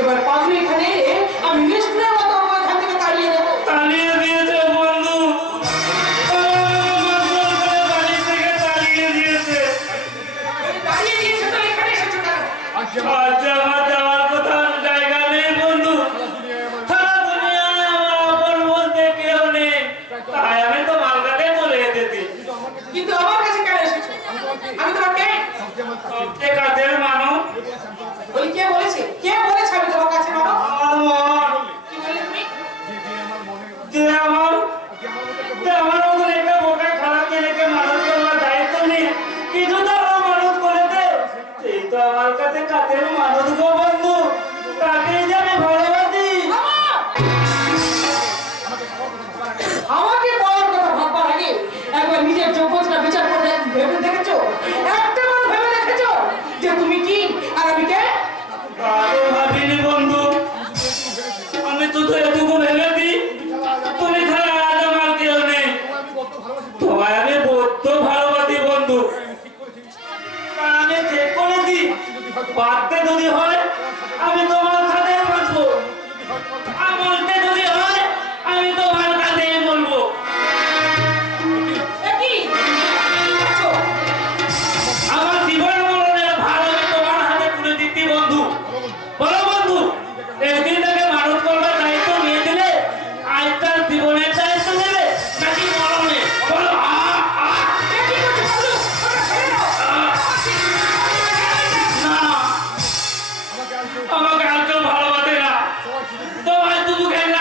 এবার পাগলো এখানে এলে আমি নিষ্ঠুরের মতো আমার এখান থেকে তাড়িয়ে দেবো। তাড়িয়ে দিয়েছে বন্ধু, বাড়ি থেকে তাড়িয়ে দিয়েছে। তাড়িয়ে দিয়েছে তো এখানে এসেছো কেন? আচ্ছা আমার যাওয়ার কথা জায়গা নেই বন্ধু, সারা দুনিয়ায় আমার আপন বলতে কেউ নেই, তাই আমি তো মালকাতে চলে যেতেছি। কিন্তু আমার কাছে কেন এসেছো? আমি তোমার কে? সবচেয়ে কাছের মানুষ ওই কে বলেছে? কে বলেছে আমি তোমার কাছে মানো? আমার, কি বলে তুমি? যে আমার মতন একটা বোকা খারাপ ছেলেকে মানুষ করার দায়িত্ব নেই, কিছু তো আমার মানুষ করেছে, সেই তো আমার কাছে কাছের মানুষ গো বন্ধু, তাকেই যে আমি ভালোবাসি। আমাকে বলার কথা ভাববার আগে একবার নিজের যোগ্যতা বিচার করে ভেবে দেখেছো? একটা বার ভেবে দেখেছো যে তুমি কি আর আমি কে? আরো ভাবিনি বন্ধু, আমি তো এটুকু ভেবেছি তুমি ছাড়া আজ আমার কেউ নেই, তোমায় আমি বড্ড ভালোবাসি বন্ধু। আর আমি ঠিক করেছি বাঁচতে যদি হয় আমি তোমার সাথে বাঁচবো, আমলতে যদি হয় আমি তোমার কাছেই বলবো। এ কি? আচ্ছা, আমার জীবন মরণের ভার আমি তোমার হাতে তুলে দিচ্ছি বন্ধু। বলো বন্ধু, একদিন থেকে মানুষ করবার দায়িত্ব নিয়ে দিলে আজ তার জীবনের দায়িত্ব নেবে নাকি মরণে? বলো এ কি করছো বলো? ওটা ছেড়ে দাও। না, আমাকে আর কেউ ভালোবাসে না, তোমায় শুধু ঘেনে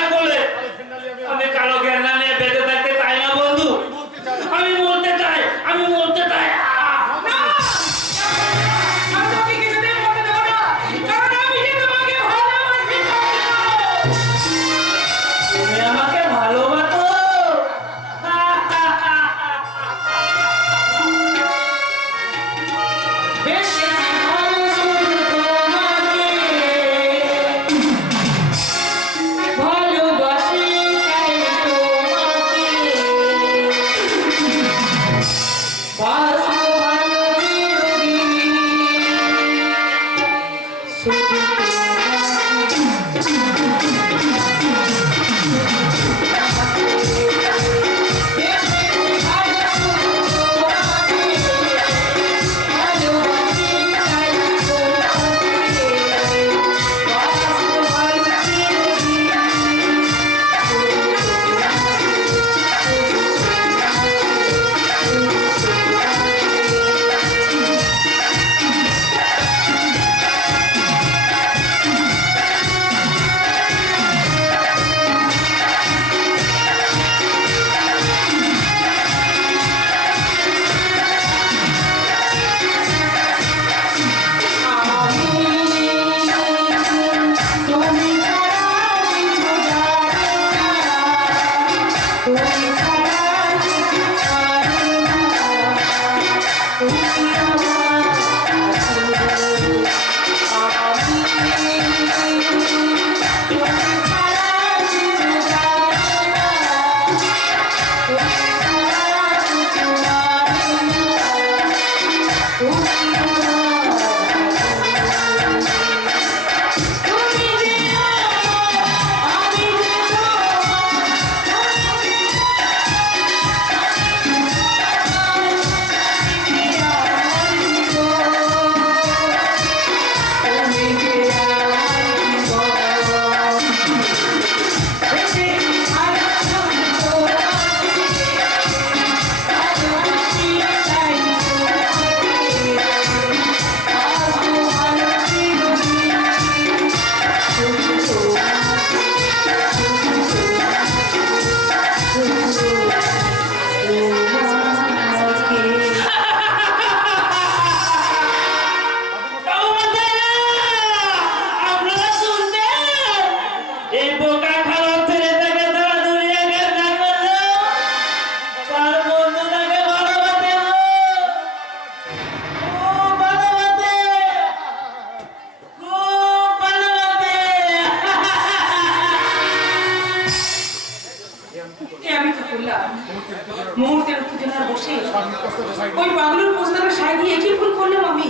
ওই পাগলুর প্রস্তাবে সাই দিয়ে কি ভুল করলাম আমি?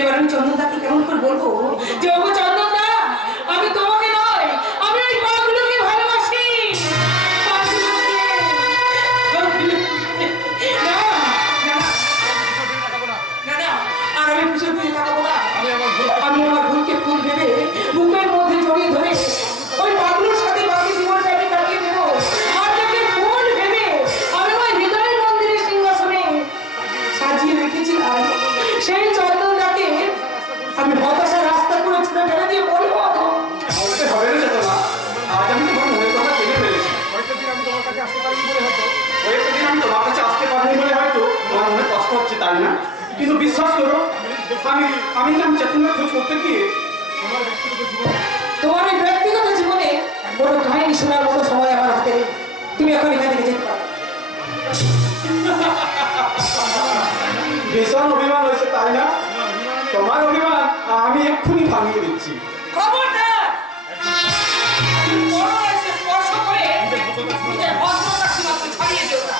এবার আমি চন্দনদাকে কেমন করে বলবো যে ওগো চন্দনদা, আমি তোমাকে নয়, আমি ওই পাগলুকে ভালোবাসি। আর আমি পিছন ফিরে তাকাবো না। আমি আমার ভুলকে ফুল ভেবে বুকের মধ্যে জড়িয়ে ধরে ওই পাগলুর সাথে বাকি জীবনটা আমি কাটিয়ে দেবো। আর যাকে ফুল ভেবে আমি আমার হৃদয়ের মন্দিরের সিংহাসনে সাজিয়ে রেখেছিলাম, সেই চন্দনদাকে আমি হতাশার রাস্তা করে ছুটে ফেলে দিয়ে বলবো বলতে হবে না চেতনা, আজ আমি তোমার মনের কথা জেনে ফেলেছি। কয়েকটা দিন আমি তোমার কাছে আসতে পারিনি বলে হয়তো কয়েকটা দিন আমি তোমার কাছে আসতে পারিনি বলে হয়তো তোমার মনে কষ্ট হচ্ছে, তাই না? কিন্তু বিশ্বাস করো, আমি চেতনার খোঁজ করতে গিয়ে তোমার ব্যক্তিগত জীবনে তোমার এই ব্যক্তিগত জীবনে বড় কাহিনী শোনার মতো সময় আমার হাতে নেই। তুমি এখন এখান থেকে যেতে পারো। ভীষণ অভিমান হয়েছে, তাই না? তোমার অভিমান আমি এক্ষুনি ভাঙিয়ে দিচ্ছি। খবরদার! তুমি বড় এসে স্পর্শ করে নিজের ভদ্রতা সীমাকে ছাড়িয়ে যেও না।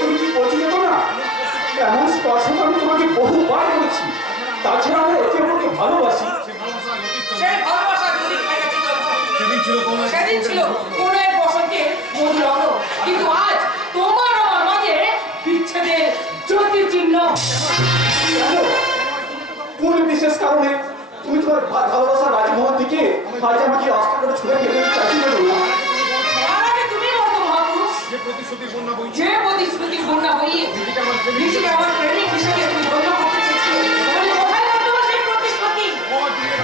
তুমি কি বলছো চেতনা? এমন স্পর্শ তো আমি তোমাকে বহুবার করেছি। তাছাড়া আমরা একে অপরকে ভালোবাসি। সেই ভালোবাসা যদি খাই গেছে সেদিন ছিল কোন এক বসন্তের মধুর অঙ্গ, কিন্তু আজ তোমার আমার মাঝে বিচ্ছেদের জ্যোতি চিহ্ন। কেন? কোন বিশেষ কারণে তুমি তোমার ভালোবাসার রাজমহল থেকে আজ আমাকে রাস্তা করে ছুড়ে ফেলে চাইছি না? তার আগে তুমি বলতো মহাপুরুষ, যে প্রতিশ্রুতির বন্যা বই যে প্রতিশ্রুতির বন্যা বইয়ে নিজেকে আমার প্রেমিক হিসেবে তুমি ধন্য করতে চেয়েছিলে, আমি কোথায় বর্তমান সেই প্রতিশ্রুতি?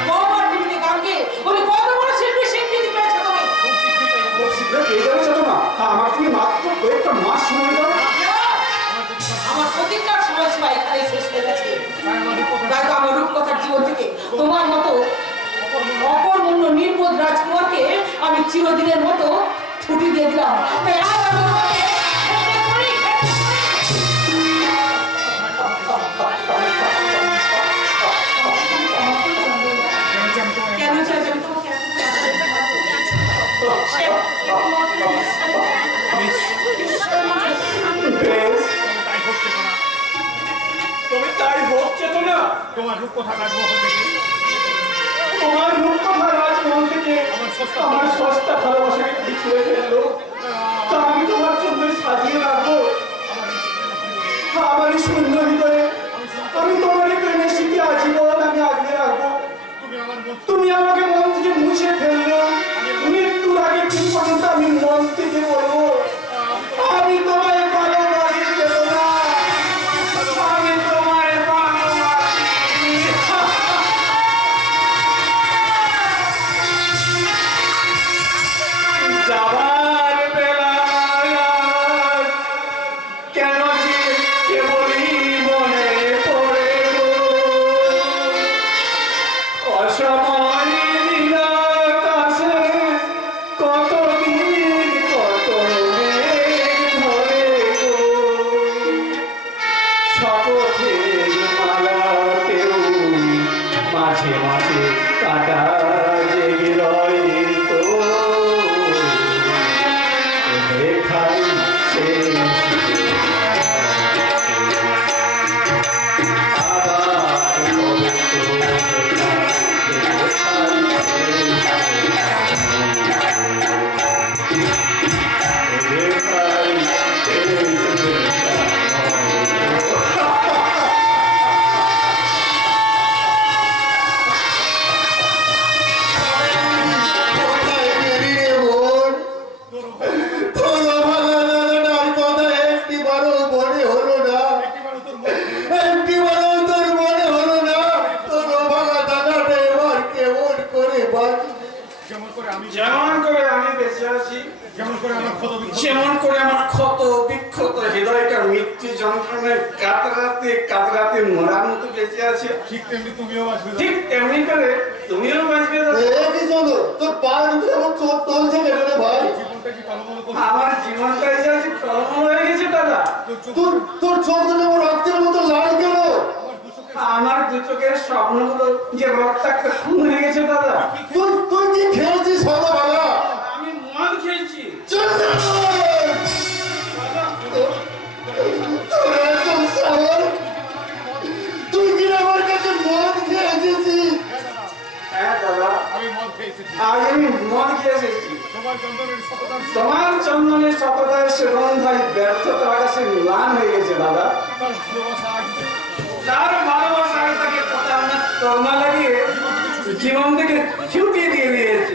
কবার টিভিতে গানকে বলি কত বড় শিল্পী স্বীকৃতি পেয়েছো তুমি? খুব শীঘ্র পেয়ে যাবে চেতনা। আমার তুমি মাত্র কয়েকটা মাস সময় দাও। আমার প্রতিজ্ঞার সময়সীমা এখানে শেষ হয়ে গেছে। তাই তো আমার রূপকথার জীবন থেকে তোমার মতো অপরমূল্য নির্বোধ রাজকুমারকে আমি চিরদিনের মতো ছুটি দিয়ে দিলাম। তাই আজ আমি তোমাকে ক্ষেত্রে করি, কেন চাই আমি তোমাকে বেশ, তাই হচ্ছে না। তবে তাই হোক চেতনা। তোমার রূপকথা রাজমহল থেকে তোমার রূপকথা রাজমহল থেকে আমার সস্তা ভালোবাসাকে তুমি ছুঁড়ে ফেললো। তা আমি তোমার জন্য সাজিয়ে রাখবো আমার এই শূন্য হৃদয়ে। আমি তোমার এই প্রেমের স্মৃতি আজীবন আমি আগলে রাখবো। তুমি আমার মন তুমি আমাকে মন থেকে মুছে ফেললো, মৃত্যুর আগে তুমি পর্যন্ত আমি মন থেকে বলবো আমি তোমায় ভালোবাসি চেতনা, আমি তোমায় ভালোবাসি। যাবার বেলায় আজ কেন যে কেবলই মনে পড়ে গো, অসময় নীলাকাশে কতদিন কত মেঘ ধরে গো, শপথের মালাতেও মাঝে মাঝে কাটা জেগে রয় তো রেখাই শেষ আবার কবে তো কোথায় গেলি রে বোন? তোর ভাঙা দাদাটার কথা একটিবারও মনে হলো না, একটিবারও তোর মনে হলো না। তোর ভাঙা দাদাটা এবার কেমন করে বাঁচবে? যেমন করে আমি যেমন করে আমি বেঁচে আছি, যেমন করে আমার ক্ষত যেমন করে আমার ক্ষত বিক্ষত হৃদয়টা মৃত্যু যন্ত্রণায় কাতরাতে কাতরাতে মরার মতো বেঁচে আছে, ঠিক তেমনি তুমিও আসবে। ঠিক তেমনি করে তুমিও বাঁচবে দাদা। এ কি চলো, তোর পা দুটো এমন চোখ টলছে কেন রে ভাই? জীবনটা কি টলমল করছে? আমার জীবনটাই যে আজ টলমল হয়ে গেছে দাদা। তোর চোখ দুটো এমন রক্তের মতো লাল কেন? আমার দু চোখের স্বপ্নগুলো যে রক্তাক্ত খুন হয়ে গেছে দাদা। তুই কি খেয়েছিস সকালবেলা? আমি মদ খেয়েছি। চন্দন! এসেছি আজ আমি মদ খেয়ে এসেছি তোমার চন্দনের সততার তোমার চন্দনের শততায় সে গন্ধায় ব্যর্থতার আকাশে ম্লান হয়ে গেছে দাদা। তার ভালোবাসা আজ তার ভালোবাসা আগে তাকে আপনার তর্মা লাগিয়ে জীবন থেকে ছুটিয়ে দিয়ে দিয়েছে।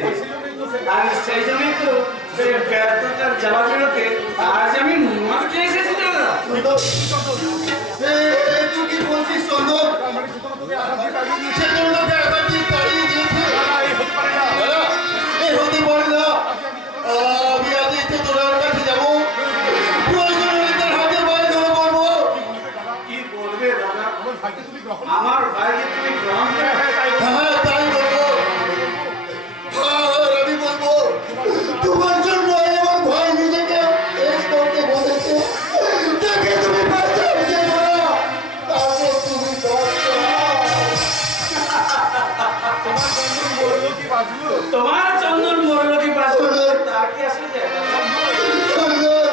আর সেই জন্যই তো সেই ব্যর্থতার জ্বালা বেরোতে আজ আমি মদ খেয়ে এসেছি দাদা। তুই কি বলছিস চন্দন? মানে সুতরাং তোকে আঘাত দিয়ে তাড়িয়ে দিয়েছে। চন্দনকে আঘাত দিয়ে তাড়িয়ে দিয়েছে? না, না, এই হতে পারে না। দাদা, এ হতে পারে না। আমি আজ এতে তোরার কাছে যাবো, প্রয়োজন হলে তার হাতে পায়ে ধরে বলবো। কি বলবে দাদা? আমার ভাইকে তুমি গ্রহণ আমার ভাইকে তুমি গ্রহণ করে হ্যাঁ তাই বলবো। আর আমি বলবো তোমার জন্য আমার ভাই নিজেকে শেষ করতে বসেছে, তাকে তুমি বাঁচাও যেও না, তাকে তুমি বাঁচাও। তোমার চন্দন বললো কি বাজলো? তোমার চন্দন মরল কি বাঁচলো তা কি আসলে যায়? চন্দন,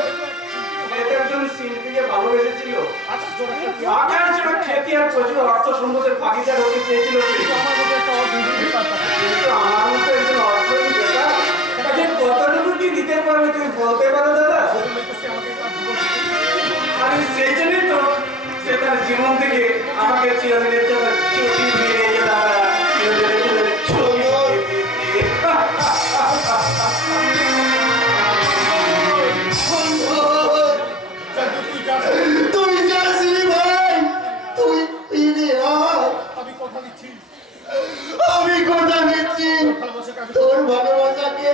এটার জন্য শিল্পীকে ভালোবেসেছিল। আচ্ছা, জোর একটা কি? আকার ছিল খ্যাতি আর প্রচুর অর্থ সম্পদের ভাগিদার হতে চেয়েছিল সে। আমার মধ্যে একটা অর্জুনের ব্যাপার থাকে। কিন্তু আমার মতো একজন অর্থনীতি বেকার তাকে কতটুকু কি দিতে পারবে তুমি বলতে পারো দাদা? বলতেছে আমাকে তার জীবন আমি সেই জন্যই তো সে তার জীবন থেকে আমাকে চিরদিনের জন্য ছুটি দিয়ে দিয়েছে দাদা। চিরদিনের জন্য ছুটি দিয়ে দিয়েছে। চন্দন, তুই যাস। তুই যাসনি ভাই, তুই ফিরে আয়। আমি কথা দিচ্ছি আমি কথা দিচ্ছি, ভালোবাসাকে আমি তোর ভালোবাসাকে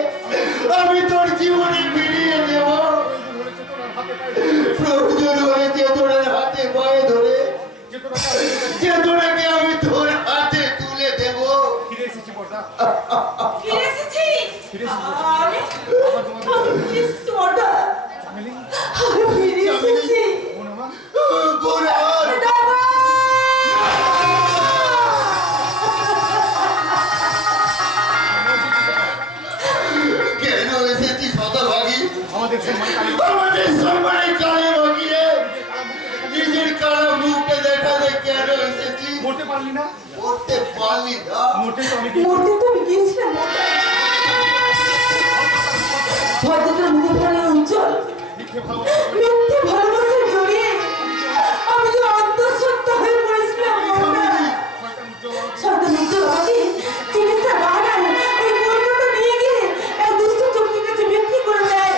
আমি তোর জীবনে ফিরিয়ে দেব। প্রয়োজন হলে চেতনার হাতে পায়ে ধরে প্রয়োজন হলে চেতনের হাতে পায়ে ধরে চেতনাকে আমি চেতনাকে আমি তোর হাতে তুলে দেব। ফিরে এসেছি বর্দা। ফিরে এসেছি ফিরে এসেছি। আরে আমি ফিরে এসেছি বড়দা। চামেলি, আমি ফিরে এসেছি বোন আমার, বোরহান, দাদা। কেন এসেছিস হতভাগী? আমাদের সম্মান কালী আমাদের সম্মানের কালে বাগিয়ে নিজের কালো মুখে দেখাতে কেন এসেছিস? মরতে পারলি না। করতে পারলি না। মোটে তো আমি কি মরতে তো আমি গিয়েছিলাম ভদ্রতার মুখে পড়ে উজ্জ্বল লিখে ভালোবাসা মিথ্যে ভালোবাসার জড়িয়ে আমি যে অন্তঃসত্ত্বা হয়ে পড়েছিলাম বড়দা। শয়তান উজ্জ্বল শয়তান উজ্জ্বল আমাকে চিকিৎসা বাহানায় ওই কলকাতা নিয়ে গিয়ে এক দুষ্ট চোখের কাছে বিক্রি করে দেয়।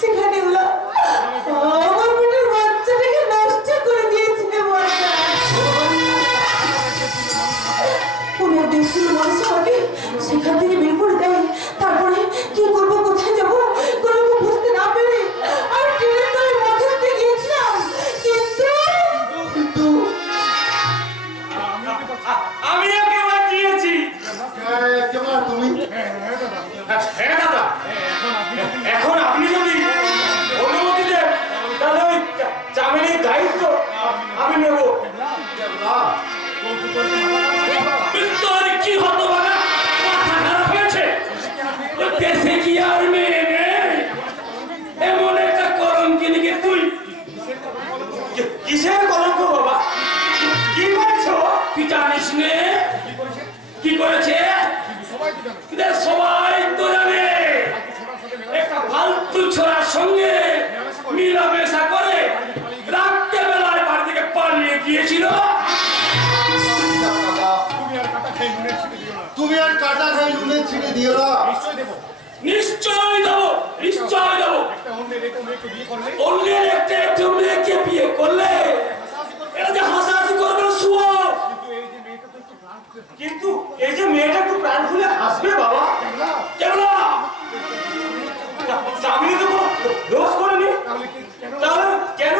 সেখানে ওরা আমার পেটের বাচ্চাটাকে নষ্ট করে দিয়েছিল বড়দা। ওনার দেখছিল মানুষ আমাকে সেখান থেকে বের করে দেয়। তারপরে কি করবো, কোথায় যাবো কোনো বুঝতে না পেরে আমি ট্রেনের তলায় মাথা দিতে গিয়েছিলাম, কিন্তু আমি ওকে বাঁচিয়েছি। কেমন তুমি? হ্যাঁ দাদা, হ্যাঁ দাদা, এখন আপনি যদি অনুমতি দেন তাহলে ওই চামেলির দায়িত্ব আমি নেব। তোর কি হতো বাবা? মাথা খারাপ হয়েছে? দেশে কি আর মেয়ে নেই? এমন একটা কলঙ্কিনীকে তুই কিসের কলঙ্ক বাবা? কি করেছো? তুই জানিস নে কি করেছে? সবাই তো জানে। এদের সবাই তো জানে। একটা ফালতু ছোড়ার সঙ্গে মিলামেশা করে রাত্রে বেলায় বাড়ি থেকে পালিয়ে গিয়েছিল। তুমি আর কাটা খেয়ে নুনের ছিটে দিও না। তুমি আর কাটা খাই নুনে ছিঁড়ে দিও না। নিশ্চয় দেবো। নিশ্চয় দেবো, নিশ্চয় দেবো। একটা অন্যের একটা মেয়েকে বিয়ে করলে অন্যের একটা মেয়েকে বিয়ে করলে হাসাহাসি করবে। এটা যে হাসাহাসি করবে না শুয়ো। কিন্তু এই যে মেয়েটা কিন্তু এই যে মেয়েটা তো একটু প্রাণ খুলে থাকে। একটু প্রাণ খুলে হাসবে বাবা। না, কেন না? চাকরি তো কোনো দোষ করেনি, তাহলে কি কেন? তাহলে কেন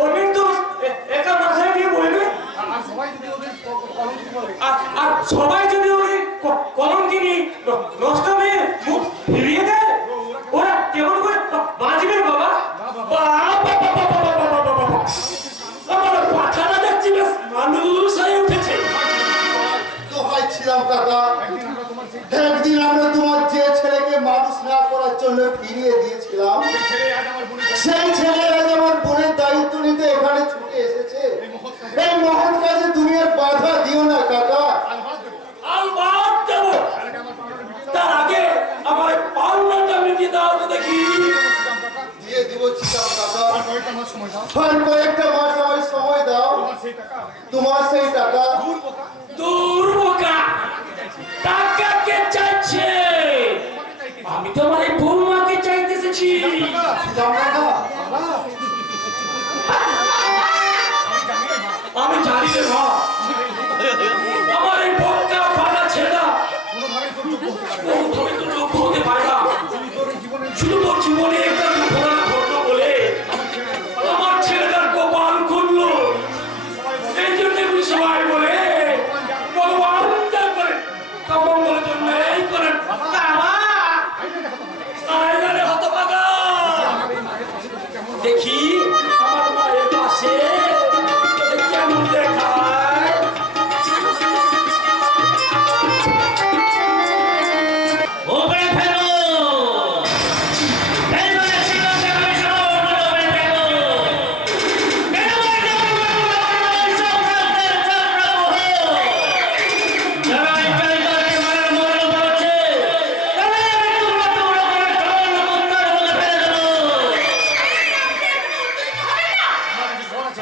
অন্যের দোষ একা মাথায় নিয়ে বলবে? আর সবাই যদি ওদের কলঙ্কিত বলে, আর সবাই যদি ওই কলঙ্কিনী নষ্ট মেয়ে মুখ ফিরিয়ে দেয়, ওরা কেমন করে বাঁচবে বাবা? আমার পাখাটা দেখছি বেশ মানুষ হয়ে উঠেছে। দোহাই ছিলাম কাকা, একদিন আমরা তোমার সেই একদিন আমরা তোমার যে ছেলেকে মানুষ না করার জন্য ফিরিয়ে দিয়ে আর কয়েকটা মাস আমায় সময় দাও, তোমার সেই টাকা দূর বোকা, টাকা কে চাইছে? আমি তো আমার এই বৌমাকে চাইতে এসেছি। আমি জানি রে মা, আমার এই বোকা ফাটা ছেলেটা কোনোভাবে তো যোগ্য হতে পারে না। শুধু তোর জীবনে একটা দুর্ঘটনা ঘটলো বলে আমার ছেলেটার কপাল খুললো। এই জন্য সবাই বলে ভগবান যা করে কমঙ্গলের জন্য এই করেন। হতভাগা দেখি আমার মায়ের পাশে তোদের কেমন দেখায়। ওপরে ফেলো,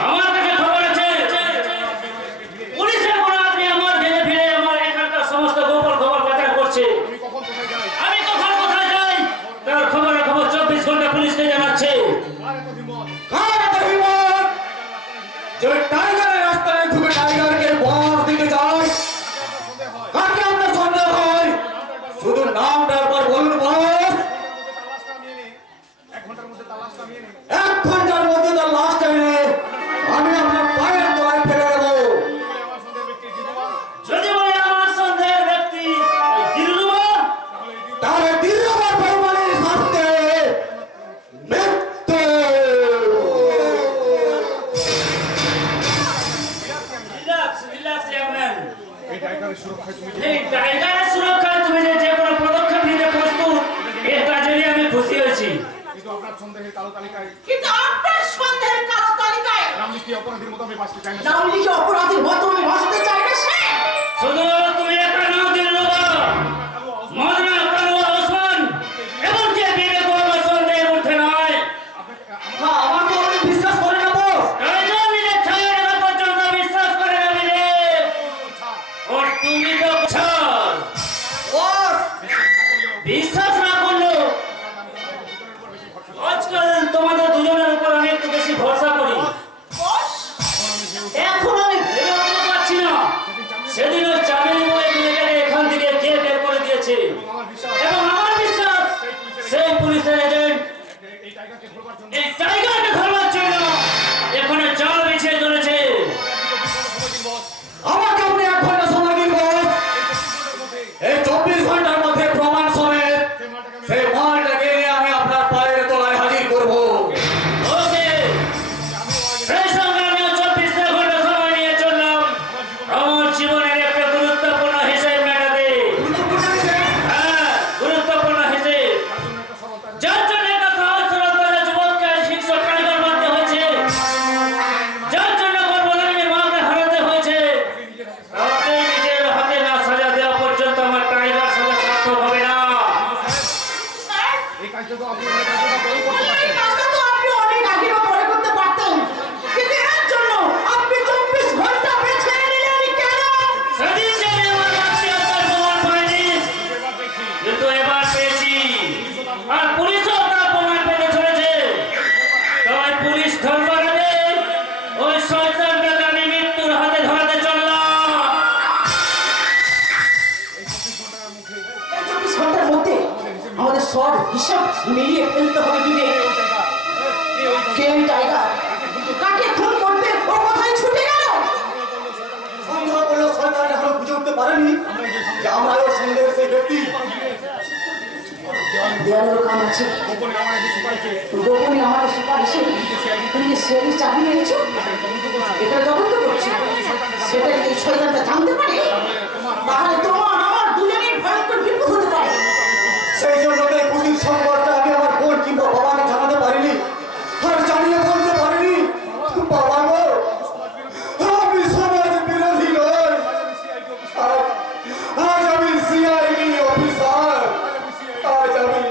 আমার কাছে খবর আছে পুলিশের কোনো আদমি আমার জেলে ফিরে আমার এখানকার সমস্ত গোপন খবর পাচার করছে। আমি কখন কোথায় যাই তার খবরের খবর 24 ঘন্টা পুলিশকে জানাচ্ছে। কার এত হিম্মত যে টাইগারের রাস্তায় ঢুকে টাইগারকে বস দিতে যায়? কাকে আপনার সন্দেহ হয়? শুধু নামটার পর বলুন বস। 1 ঘন্টার মধ্যে তার লাশটা এনে আমি আপনার পায়ের তলায় ফেলে দেবো। যদি বলি আমার সন্দেহের ব্যক্তি ওই দিলরুবা, তাহলে দিলরুবার বেঈমানির শাস্তি মৃত্যু। Relax young man. এই টাইগারের সুরক্ষায় তুমি যে কোনো পদক্ষেপ নিতে প্রস্তুত, এর কাজে আমি খুশি হয়েছি। কিন্তু আপনার সন্দেহের কালো তালিকায় নাম লিখিয়ে অপরাধীর মতো আমি বাঁচতে চাই না। শুধু তুমি একা নাও দিলরুবা, মদনা, কালুয়া, ওসমান এমনকি বিবেক আমার সন্দেহের মধ্যে নয়। আমার তো আপনি বিশ্বাস করে না বস। টাইগার নিজের ছায়া দেখা পর্যন্ত বিশ্বাস করে না বিবেক। ওর তুমি তো ছাড়। বস বিশ্বাস না করলো আজকাল তোমাদের দুজনের উপর আমি একটু বেশি ভরসা করি। এখন আমি ভেবে উঠতে পারছি না সেদিন ওই চামেলি বলে মেয়েটাকে এখান থেকে কে বের করে দিয়েছে। এবং আমার বিশ্বাস সেই পুলিশের এজেন্ট এই টাইগারকে ধরবার জন্য এখানে জাল বিছিয়ে চলেছে। আমাকে আপনি 1 ঘন্টা সময় দিন বস। এই 24 ঘন্টার মধ্যে প্রমাণ সমেত সেই মালটাকে নিয়ে আমি আপনার পায়ের তলায় হাজির করবো। ওকে, সেই সঙ্গে আমিও 24 ঘন্টা সময় নিয়ে চললাম আমার জীবনের একটা গুরুত্বপূর্ণ হিসেব মেটাতে। হ্যাঁ, গুরুত্বপূর্ণ হিসেব, যার জন্য একটা সহজ সরল তাজা যুবককে হিংস্র টাইগার মারতে হয়েছে, যার জন্য গর্ভধারিণী মাকে হারাতে হয়েছে, তাকে নিজের হাতে না সাজা দেওয়া পর্যন্ত আমার টাইগার সাজা সার্থক হবে না। এই কাজটা তো আপনি অনেক আগে বা পরেই করতে পারতেন। সেদিন যে আমি আমার আত্মীয়তার প্রমাণ পাইনি, কিন্তু এবার পেয়েছি। আর পুলিশও তার প্রমাণ পেতে চলেছে। তাই পুলিশ ধরবার আগে ওই শয়তানটাকে আমি মৃত্যুর হাতে ধরাতে চললাম। আমাদের সব হিসাব মিলিয়ে ফেলতে হবে বিবেক। কে ওই টাইগার? কাকে খুন করতে ও কোথায় ছুটে গেল? সন্দেহ করলো সরকার এখনো বুঝে উঠতে পারেনি যে আমরা ওর সন্দেহের সেই ব্যক্তি। দেয়ালেরও কাম আছে। গোপনে আমার সুপারিশে তুমি সেরি চাবি নিয়েছো, এটা তদন্ত করছি। সেটা এই শয়তানটা জানতে পারে, তাহলে তোমার আমার দুজনেই ভয়ঙ্কর বিপদ হতে পারে। সেই জন্য তো এই পুলিশ সংবাদটা আমি আমার বোন কিংবা বাবাকে জানাতে পারিনি, আর জানিয়ে বলতে পারিনি। বাবা গো, আমি সমাজ বিরোধী নই, আজ আমি সিআইডি অফিসার। আজ আমি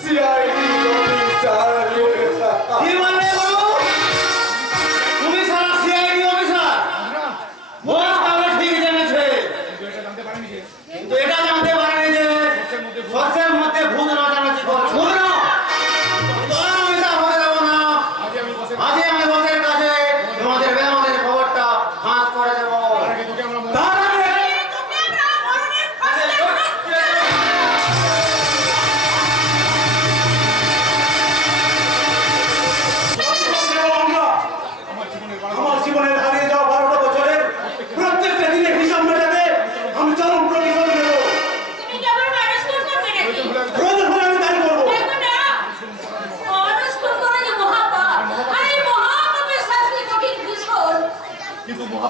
সিআইডি অফিসার। কি বললে বলো?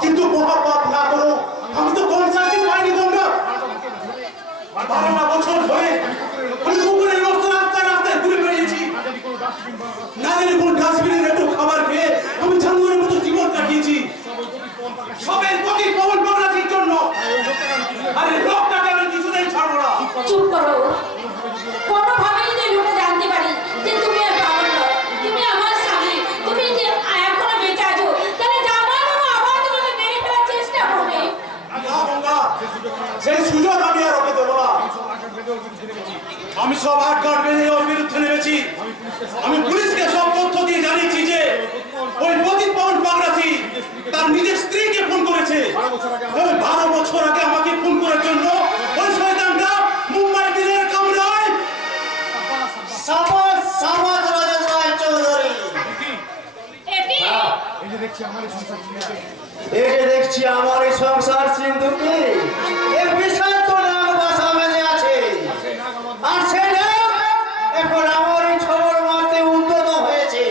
কিন্তু মহাপাপ না করো, আমি তো কোন শাস্তি পাইনি গঙ্গা। 12টা বছর ধরে আমি কুকুরের মতো রাস্তায় রাস্তায় ঘুরে বেরিয়েছি, না জানি কোন ডাস্টবিনের একটু খাবার খেয়ে আমি জানোয়ারের মতো জীবন কাটিয়েছি, সবের প্রতি পবন বাংলাদেশের জন্য। আরে লোকটাকে আমি কিছুতেই ছাড়বো না। চুপ করো। কোনোভাবেই যদি লোকে জানতে পারি যে তুমি আর পাগল নও, তুমি আমার স্বামী, তুমি যে এখনো বেঁচে আছো, তাহলে জামাই বাবা আবার তোমাকে মেরে ফেলার চেষ্টা করবে। না গঙ্গা, সেই সুযোগ আমি আর ওকে দেবো না। আমি সব আটঘাট বেঁধে ওর বিরুদ্ধে নেমেছি। আমি পুলিশকে সব তথ্য দিয়ে জানিয়েছি যে ওই প্রদীপ পাবন বাগরাসি তার নিজের স্ত্রীকে ফোন করেছে। ওই 12 বছর আগে আমাকে ফোন করার জন্য ওই শয়তানটা মুম্বাই বিলের কামরায়। সাবাস সাবাস রাজেন্দ্র রায় চৌধুরী। এটি এই যে দেখছি আমার এই সংসার সিন্ধুকে এর বিষাক্ত নাম বাসা বেঁধে আছে, আর সে নাম এখন আমার এই খবর মারতে উদ্যত হয়েছে।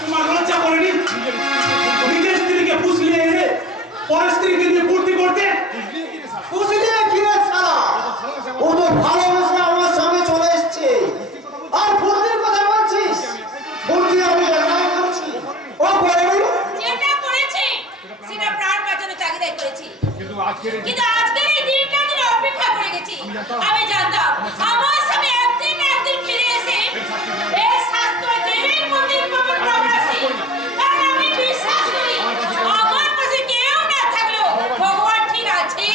তোমার লজ্জা করেনি নিজের স্ত্রীকে ফুসলিয়ে এনে পরের স্ত্রীকে নিয়ে ফুর্তি করতে? ফুসলিয়ে কি রে সারা, ও তো ভালোবেসে আমার সঙ্গে চলে এসছে, আর ফুর্তির কথা বলছিস? ফুর্তি আমি একাই করছি, ও বলবি যেটা করেছি সেটা প্রাণ বাঁচানোর তাগিদে করেছি, কিন্তু আজকের এই দিনটা জন্য অপেক্ষা করে গেছি। আমি জানতাম আমার স্বামী একদিন না একদিন ফিরে এসে এই শাস্ত্র দেবীর মন্দির পাবন বাগরাসি, কারণ আমি বিশ্বাস করি আমার পাশে কেউ না থাকলেও ভগবান ঠিক আছে।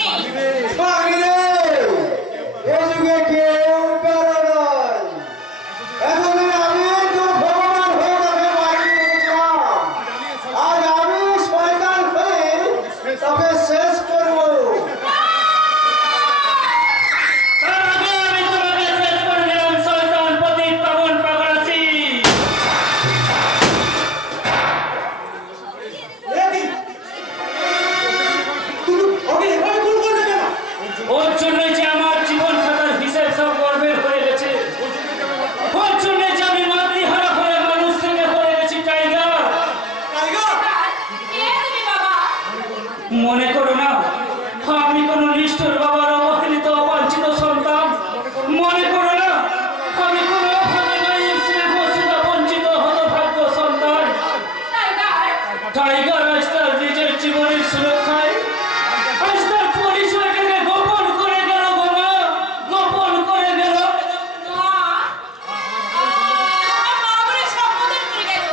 বাগিরে এই যুগে কেউ কারো নয়। এতদিন আমি তো ভগবান হয়ে তোকে বাঁচিয়ে রেখেছিলাম, আজ আমি শয়তান হয়ে তোকে শেষ করবো। তার আগে আমি তোমাকে শেষ করে দিলাম শয়তান প্রদীপ পাবন বাগরাসি। এই তুমি ওকে এভাবে খুন করলে কেন? ওর জন্যই যে আমার জীবন খাতার হিসেব সব গর্বের হয়ে গেছে, ওর জন্যই যে আমি মাতৃহারা হয়ে মানুষ থেকে হয়ে গেছি টাইগার। টাইগার, কে তুমি বাবা? মনে করো না আমি কোন নিষ্ঠুর বাবার অবহেলিত অবাঞ্ছিত সন্তান, মনে করো না আমি কোন অভাবী মায়ের স্নেহ সেবা বঞ্চিত হতভাগ্য সন্তান। টাইগার আজ তার নিজের জীবনের সুরক্ষায় আজ তার পরিচয়টাকে গোপন করে গেল গো মা, গোপন করে গেল। মা বলে সম্বোধন করে গেল।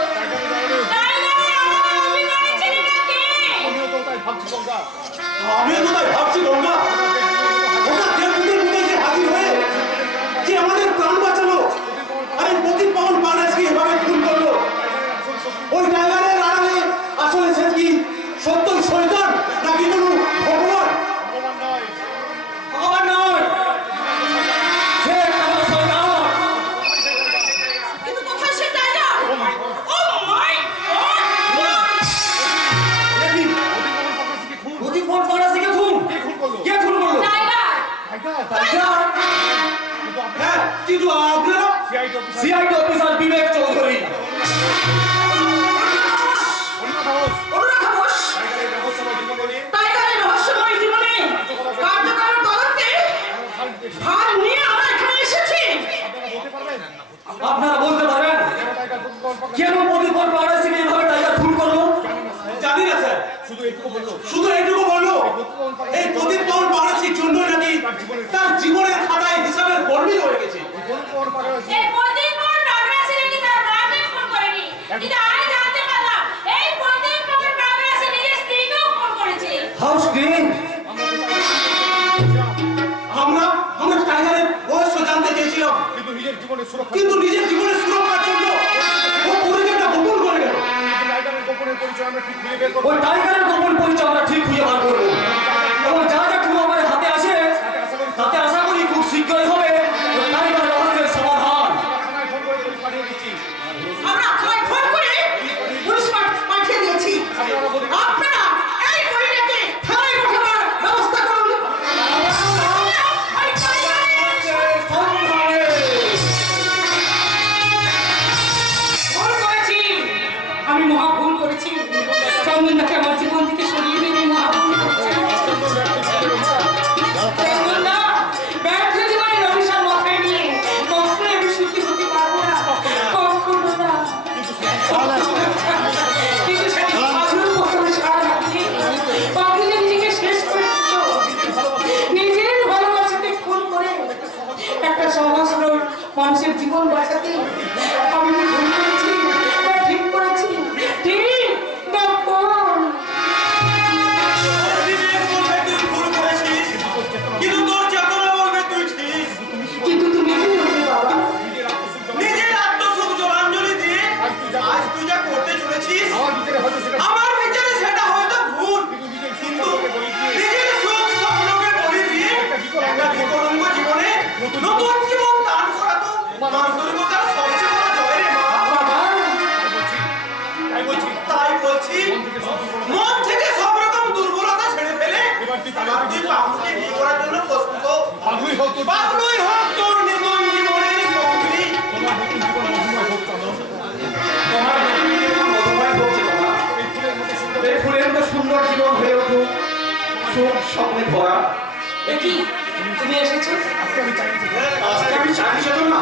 টাইগারে আমার অভিমানী ছেলেটা কে? আমিও তো তাই ভাবছি গঙ্গা, ওটা দেবদূতের মতো এসে হাজির হয়ে যে আমাদের প্রাণ বাঁচালো, আর এই প্রদীপ পাবন বাগরাসিকে এভাবে খুন করলো। ওই টাইগারের আড়ালে আসলে সে কি সত্যই শয়তান নাকি কোনো ভগবান? ভগবান নয়, সে কালো শয়তান। কিন্তু কোথায় সে টাইগার? ও মাই গড! দেখি প্রদীপ পাবন বাগরাসিকে খুন কে খুন করলো? টাইগার! টাইগার হ্যাঁ, কিন্তু আপনারা সিআইডি অফিসার বিবেক চৌধুরী। অনুরাধা বোস টাইগারের রহস্যময় জীবনে কার্যকর তদন্তে ভার নিয়ে আমরা এখানে এসেছি। আপনারা বলতে পারেন কেন প্রদীপ পাবন বাগরাসিকে এভাবে টাইগার খুন করলো? জানি না স্যার, শুধু এইটুকু বললো এই প্রদীপ পাবন বাগরাসির জন্য নাকি তার জীবনের খাতায় হিসাবের বর্ণিত হয়ে গেছে। এই প্রদীপ পাবন বাগরাসি নাকি তার মাকে ফোন করেনি, কিন্তু আমি জানতে পারলাম এই প্রদীপ পাবন বাগরাসি নিজের স্ত্রীকেও ফোন করেছে। হাউ স্ক্রিন আমরা টাইগারের বয়স জানতে চেয়েছিলাম, কিন্তু নিজের জীবনের সুরক্ষার জন্য ও পরিচয়টা গোপন করে গেল। ওই টাইগারের গোপন পরিচয় আমরা ঠিক খুঁজে বার করবো, এবং যা যা ক্লু আমাদের হাতে আসে তাতে আশা করি খুব শীঘ্রই হবে ওই টাইগার রহস্যের সমাধান। আমরা থানায় ফোন করে পুলিশ পাঠিয়ে দিয়েছি। আপনারা এই পরিণামে থানায় পাঠাবার ব্যবস্থা করুন। ওই টাইগারের সন্ধানে মানুষের জীবন বাঁচাতে আমি কি ভুল করেছি না ঠিক করেছি? ঠিক না ভুল? বিবেক বলবে তুই ভুল করেছিস, কিন্তু তোর চেতনা বলবে তুই ঠিক। কিন্তু তুমি কি করবে বাবা? নিজের আত্মসুখ জলাঞ্জলি দিয়ে আজ তুই যা করতে চলেছিস, আমার বিচারে সেটা হয়তো ভুল, কিন্তু নিজের সুখ স্বপ্নকে বলি দিয়ে একটা বিকলঙ্গ জীবনে নতুন জীবন দান করা তো আন্তরিকতার সবচেয়ে বড় জয় রে মা। বাবা তাই বলছি, মন থেকে সব রকম দুর্বলতা ছেড়ে ফেলে তুই বাবুকে বিয়ে করার জন্য প্রস্তুত হ। বাবুই হোক তোর নতুন জীবনের সঙ্গী। তোমার নতুন জীবন মধুময় হোক চেতনা। এই ফুলের মতো সুন্দর জীবন হয়ে উঠুক, সুখ স্বপ্নে ভরা। এ কি তুমি এসেছো? আজকে আমি চাইনি চেতনা,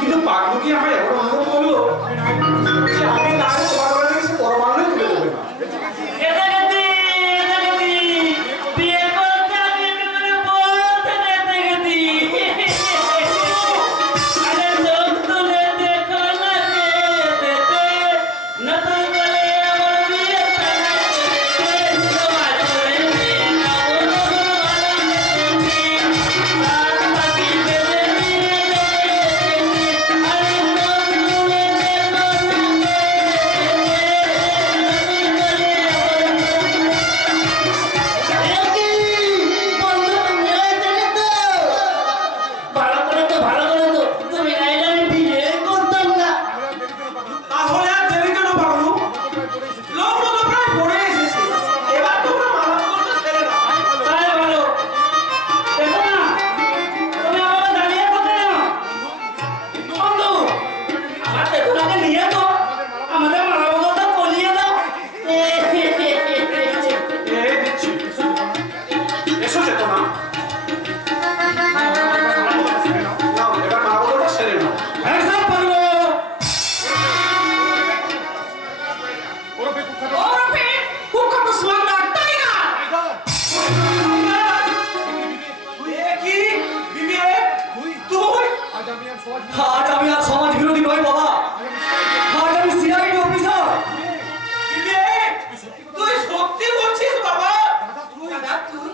কিন্তু পাগলু কি আমার এমন অনুভব করলো যে আমি না হলে তোমার বাড়ি থেকে সে পরমাণু তুলে দেবে না। বিয়ে করতে আমি একেবারে বলতে যেতে গেছি। আরে চোখ তুলে দেখো না যেতে, নতুন করে আমার বিয়ে তোমার করেছি, রাত বাকি বেঁধে নিয়ে যেতে, আরে চোখ তুলে দেখো না তাহলে আর দেরি কেন বাবু? লগ্ন তো প্রায় পড়ে এসেছে, এবার তোমরা মালা করতে ছেড়ে দাও। তাই ভালো। দেখো না, তুমি আমাকে দাঁড়িয়ে থাকো না। বন্ধু, আমার দেখুনাকে নিয়ে তো আমাদের মালা বদলটা করিয়ে দাও। এই দিচ্ছি। এসো চেতনা। নাও, এবার মা বদলটা সেরে নাও। একদম পারবো। ওরফে কুখ্যাত স্মাগলার টাইগার। এ কি বিবেক? তুই আজ আমি আর সমাজ বিরোধী নই বাবা, আজ আমি সিআইডি অফিসার। বিবেক, তুই সত্যি বলছিস বাবা? দাদা তুই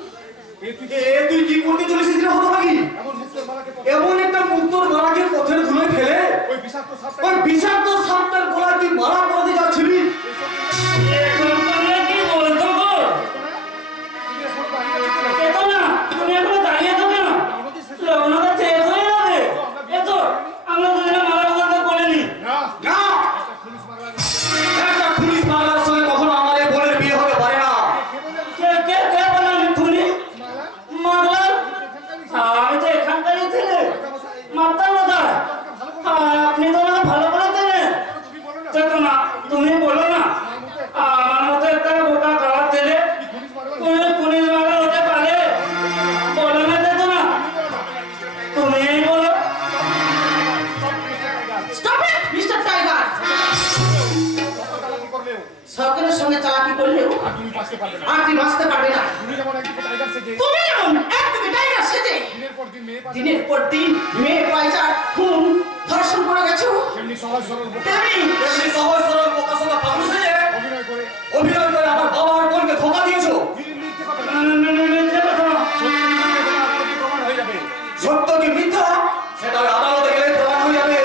তুই কি করতে চলেছিস রে হতভাগী? এমন একটা মুক্তোর মালাকে পথের ধুলোয় ফেলে ওই বিষাক্ত সাপটার গলায় তুই মালা পরাতে যাচ্ছিলি। এসব তোমরা কি বলছো গো? দেখো না, তুমি এখনো দাঁড়িয়ে থাকো না। লগ্নটা শেষ হয়ে যাবে। এতো, আমরা দুজনে মালা বদলটা করে নিই। না, একটা পুলিশ মামলার সঙ্গে কখনো আমার এই বোনের বিয়ে হতে পারে না। কে বলে আমি খুনি? মাগলার? আমি তো এখানকারই ছেলে। মাতাল কোথায়? আপনি তো আমাকে ভালো করে চেনেন। চেতনা, তুমি বলো না, আমার মতো একটা বোকা খাওয়ার ছেলে পুলিশ মাগলার হতে পারে? বলো না চেতনা, তুমিই বলো। Stop it mister tiger. সরকারের সঙ্গে চালাকি করলেও আর তুমি বাঁচতে পারবে না। তুমি যেমন একদিকে টাইগার সেজে দিনের পর দিন মেয়ে পাইচার খুন ধর্ষণ করে গেছো, তেমনি তেমনি সহজ সরল বোকা সোকা পাগলু সেজে অভিনয় করে আমার বাবা আর বোনকে ধোঁকা দিয়েছো। সত্য কি মিথ্যা সেটা ওই আদালতে গেলে প্রমাণ হয়ে যাবে।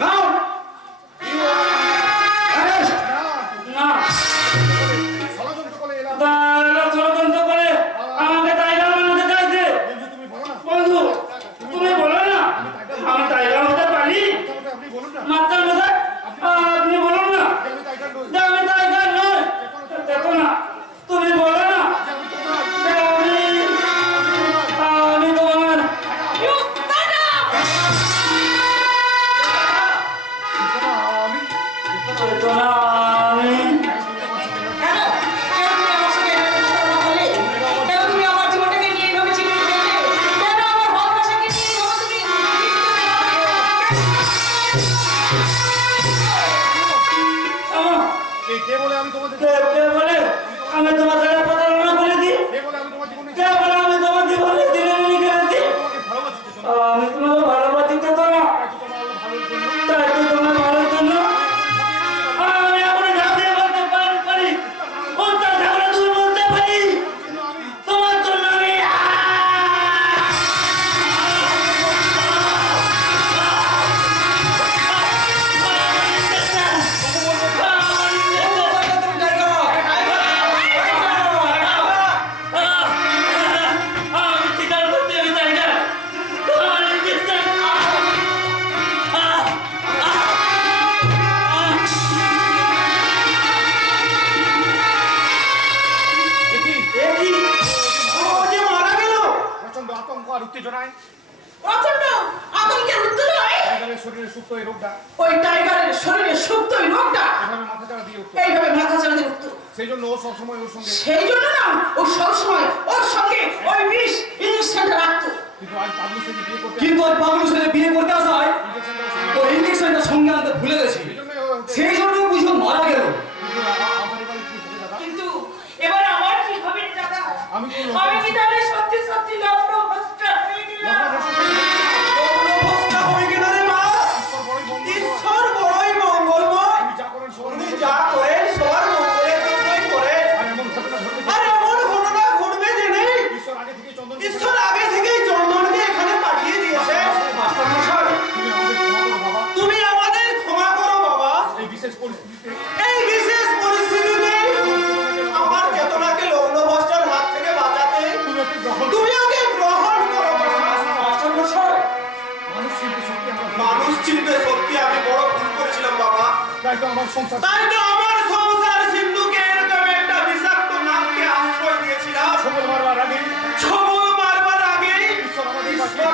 নাও, অ্যারেস্ট। না, তারা ষড়যন্ত্র করে আমাকে টাইগার বানাতে চাইছে। বন্ধু, তুমি বলো না, আমি টাইগার হতে পারি? মাত্র মশাই, আপনি বলুন না যে আমি টাইগার নই। দেখো না, তুমি বলো না যে আমি তোমার। You stand up! চেতনা, আমি কেন? কেন তুমি আমার সঙ্গে এভাবে কথা বললে? কেন তুমি আমার জীবনটাকে নিয়ে এভাবে চিন্তা করলে? কেন আমার ভালোবাসাকে নিয়ে এভাবে তুমি আমার কে বলে আমি তোমাদের কে বলে আমি তোমার সাথে প্রতারণা করেছি? কে বলে আমি তোমার জীবনে কে বলে আমি তোমার জীবনে দিনে করেছি? তোমাকে ভালোবাসি আমি তোমাকে ভালোবাসি আতঙ্ক আর উত্তেজনায় প্রচন্ড আতঙ্কের উত্তেজনায় টাইগারের শরীরে সুপ্ত এই রোগটা ওই টাইগারের শরীরে সুপ্ত ওই রোগটা এভাবে মাথা চাড়া দিয়ে উঠতো। এইভাবে মাথা চালাতে উঠতো। সেই জন্য ও সবসময় ওর সঙ্গে, সেই জন্য না ও সবসময় ওর সঙ্গে ওই বিষ ইঞ্জেকশনটা রাখতো। কিন্তু আজ পাগলু সেটি বিয়ে করতে কিন্তু আর পাগলুর সাথে বিয়ে করতে আসায় ইঞ্জেকশনটা ও ইঞ্জেকশনটা সঙ্গে আনতে ভুলে গেছি, এই জন্যই সেই জন্য বুঝো মারা গেল। আমার এবার কি হবে দাদা? কিন্তু এবার আমার কি হবে রে দাদা? আমি কি আমি কি তাহলে সত্যি সত্যি লগ্ন ভ্রষ্ট হয়ে গেলাম? লগ্নভ্রষ্ট হবে কিনা রে মা? ঈশ্বর বড়ই মঙ্গলময়। আমি যা করেন সবার উনি যা করেন সবার মঙ্গলের জন্যই করেন। আর এমন ঘটনা ঘটবে আর এমন ঘটনা ঘটবে যে নেই। ঈশ্বর আগে থেকে চন্দন ঈশ্বর আগে থেকেই চন্দনকে এখানে পাঠিয়ে দিয়েছে। মাস্টারমশাই, তুমি আমাদের ক্ষমা করো বাবা। তুমি আমাদের ক্ষমা করো বাবা। এই বিশেষ পরিস্থিতিতে এই বিশেষ পরিস্থিতিতে আমার চেতনাকে লগ্নভ্রষ্টের হাত থেকে বাঁচাতে তুমি একটু গ্রহণ করো। তুমি ওকে গ্রহণ করো বাবা। মাস্টারমশাই, মানুষ শিল্পী সত্যি আমরা মানুষ চিনতে সত্যি আমি বড় ভুল করেছিলাম বাবা। তাই তো আমার সংসার তাই তো আমার সংসার সিন্ধুকে এরকম একটা বিষাক্ত নামকে আশ্রয় দিয়েছিলাম। সবল মারবার আগে ছবল মারবার আগে ঈশ্বর আমাদের ঈশ্বর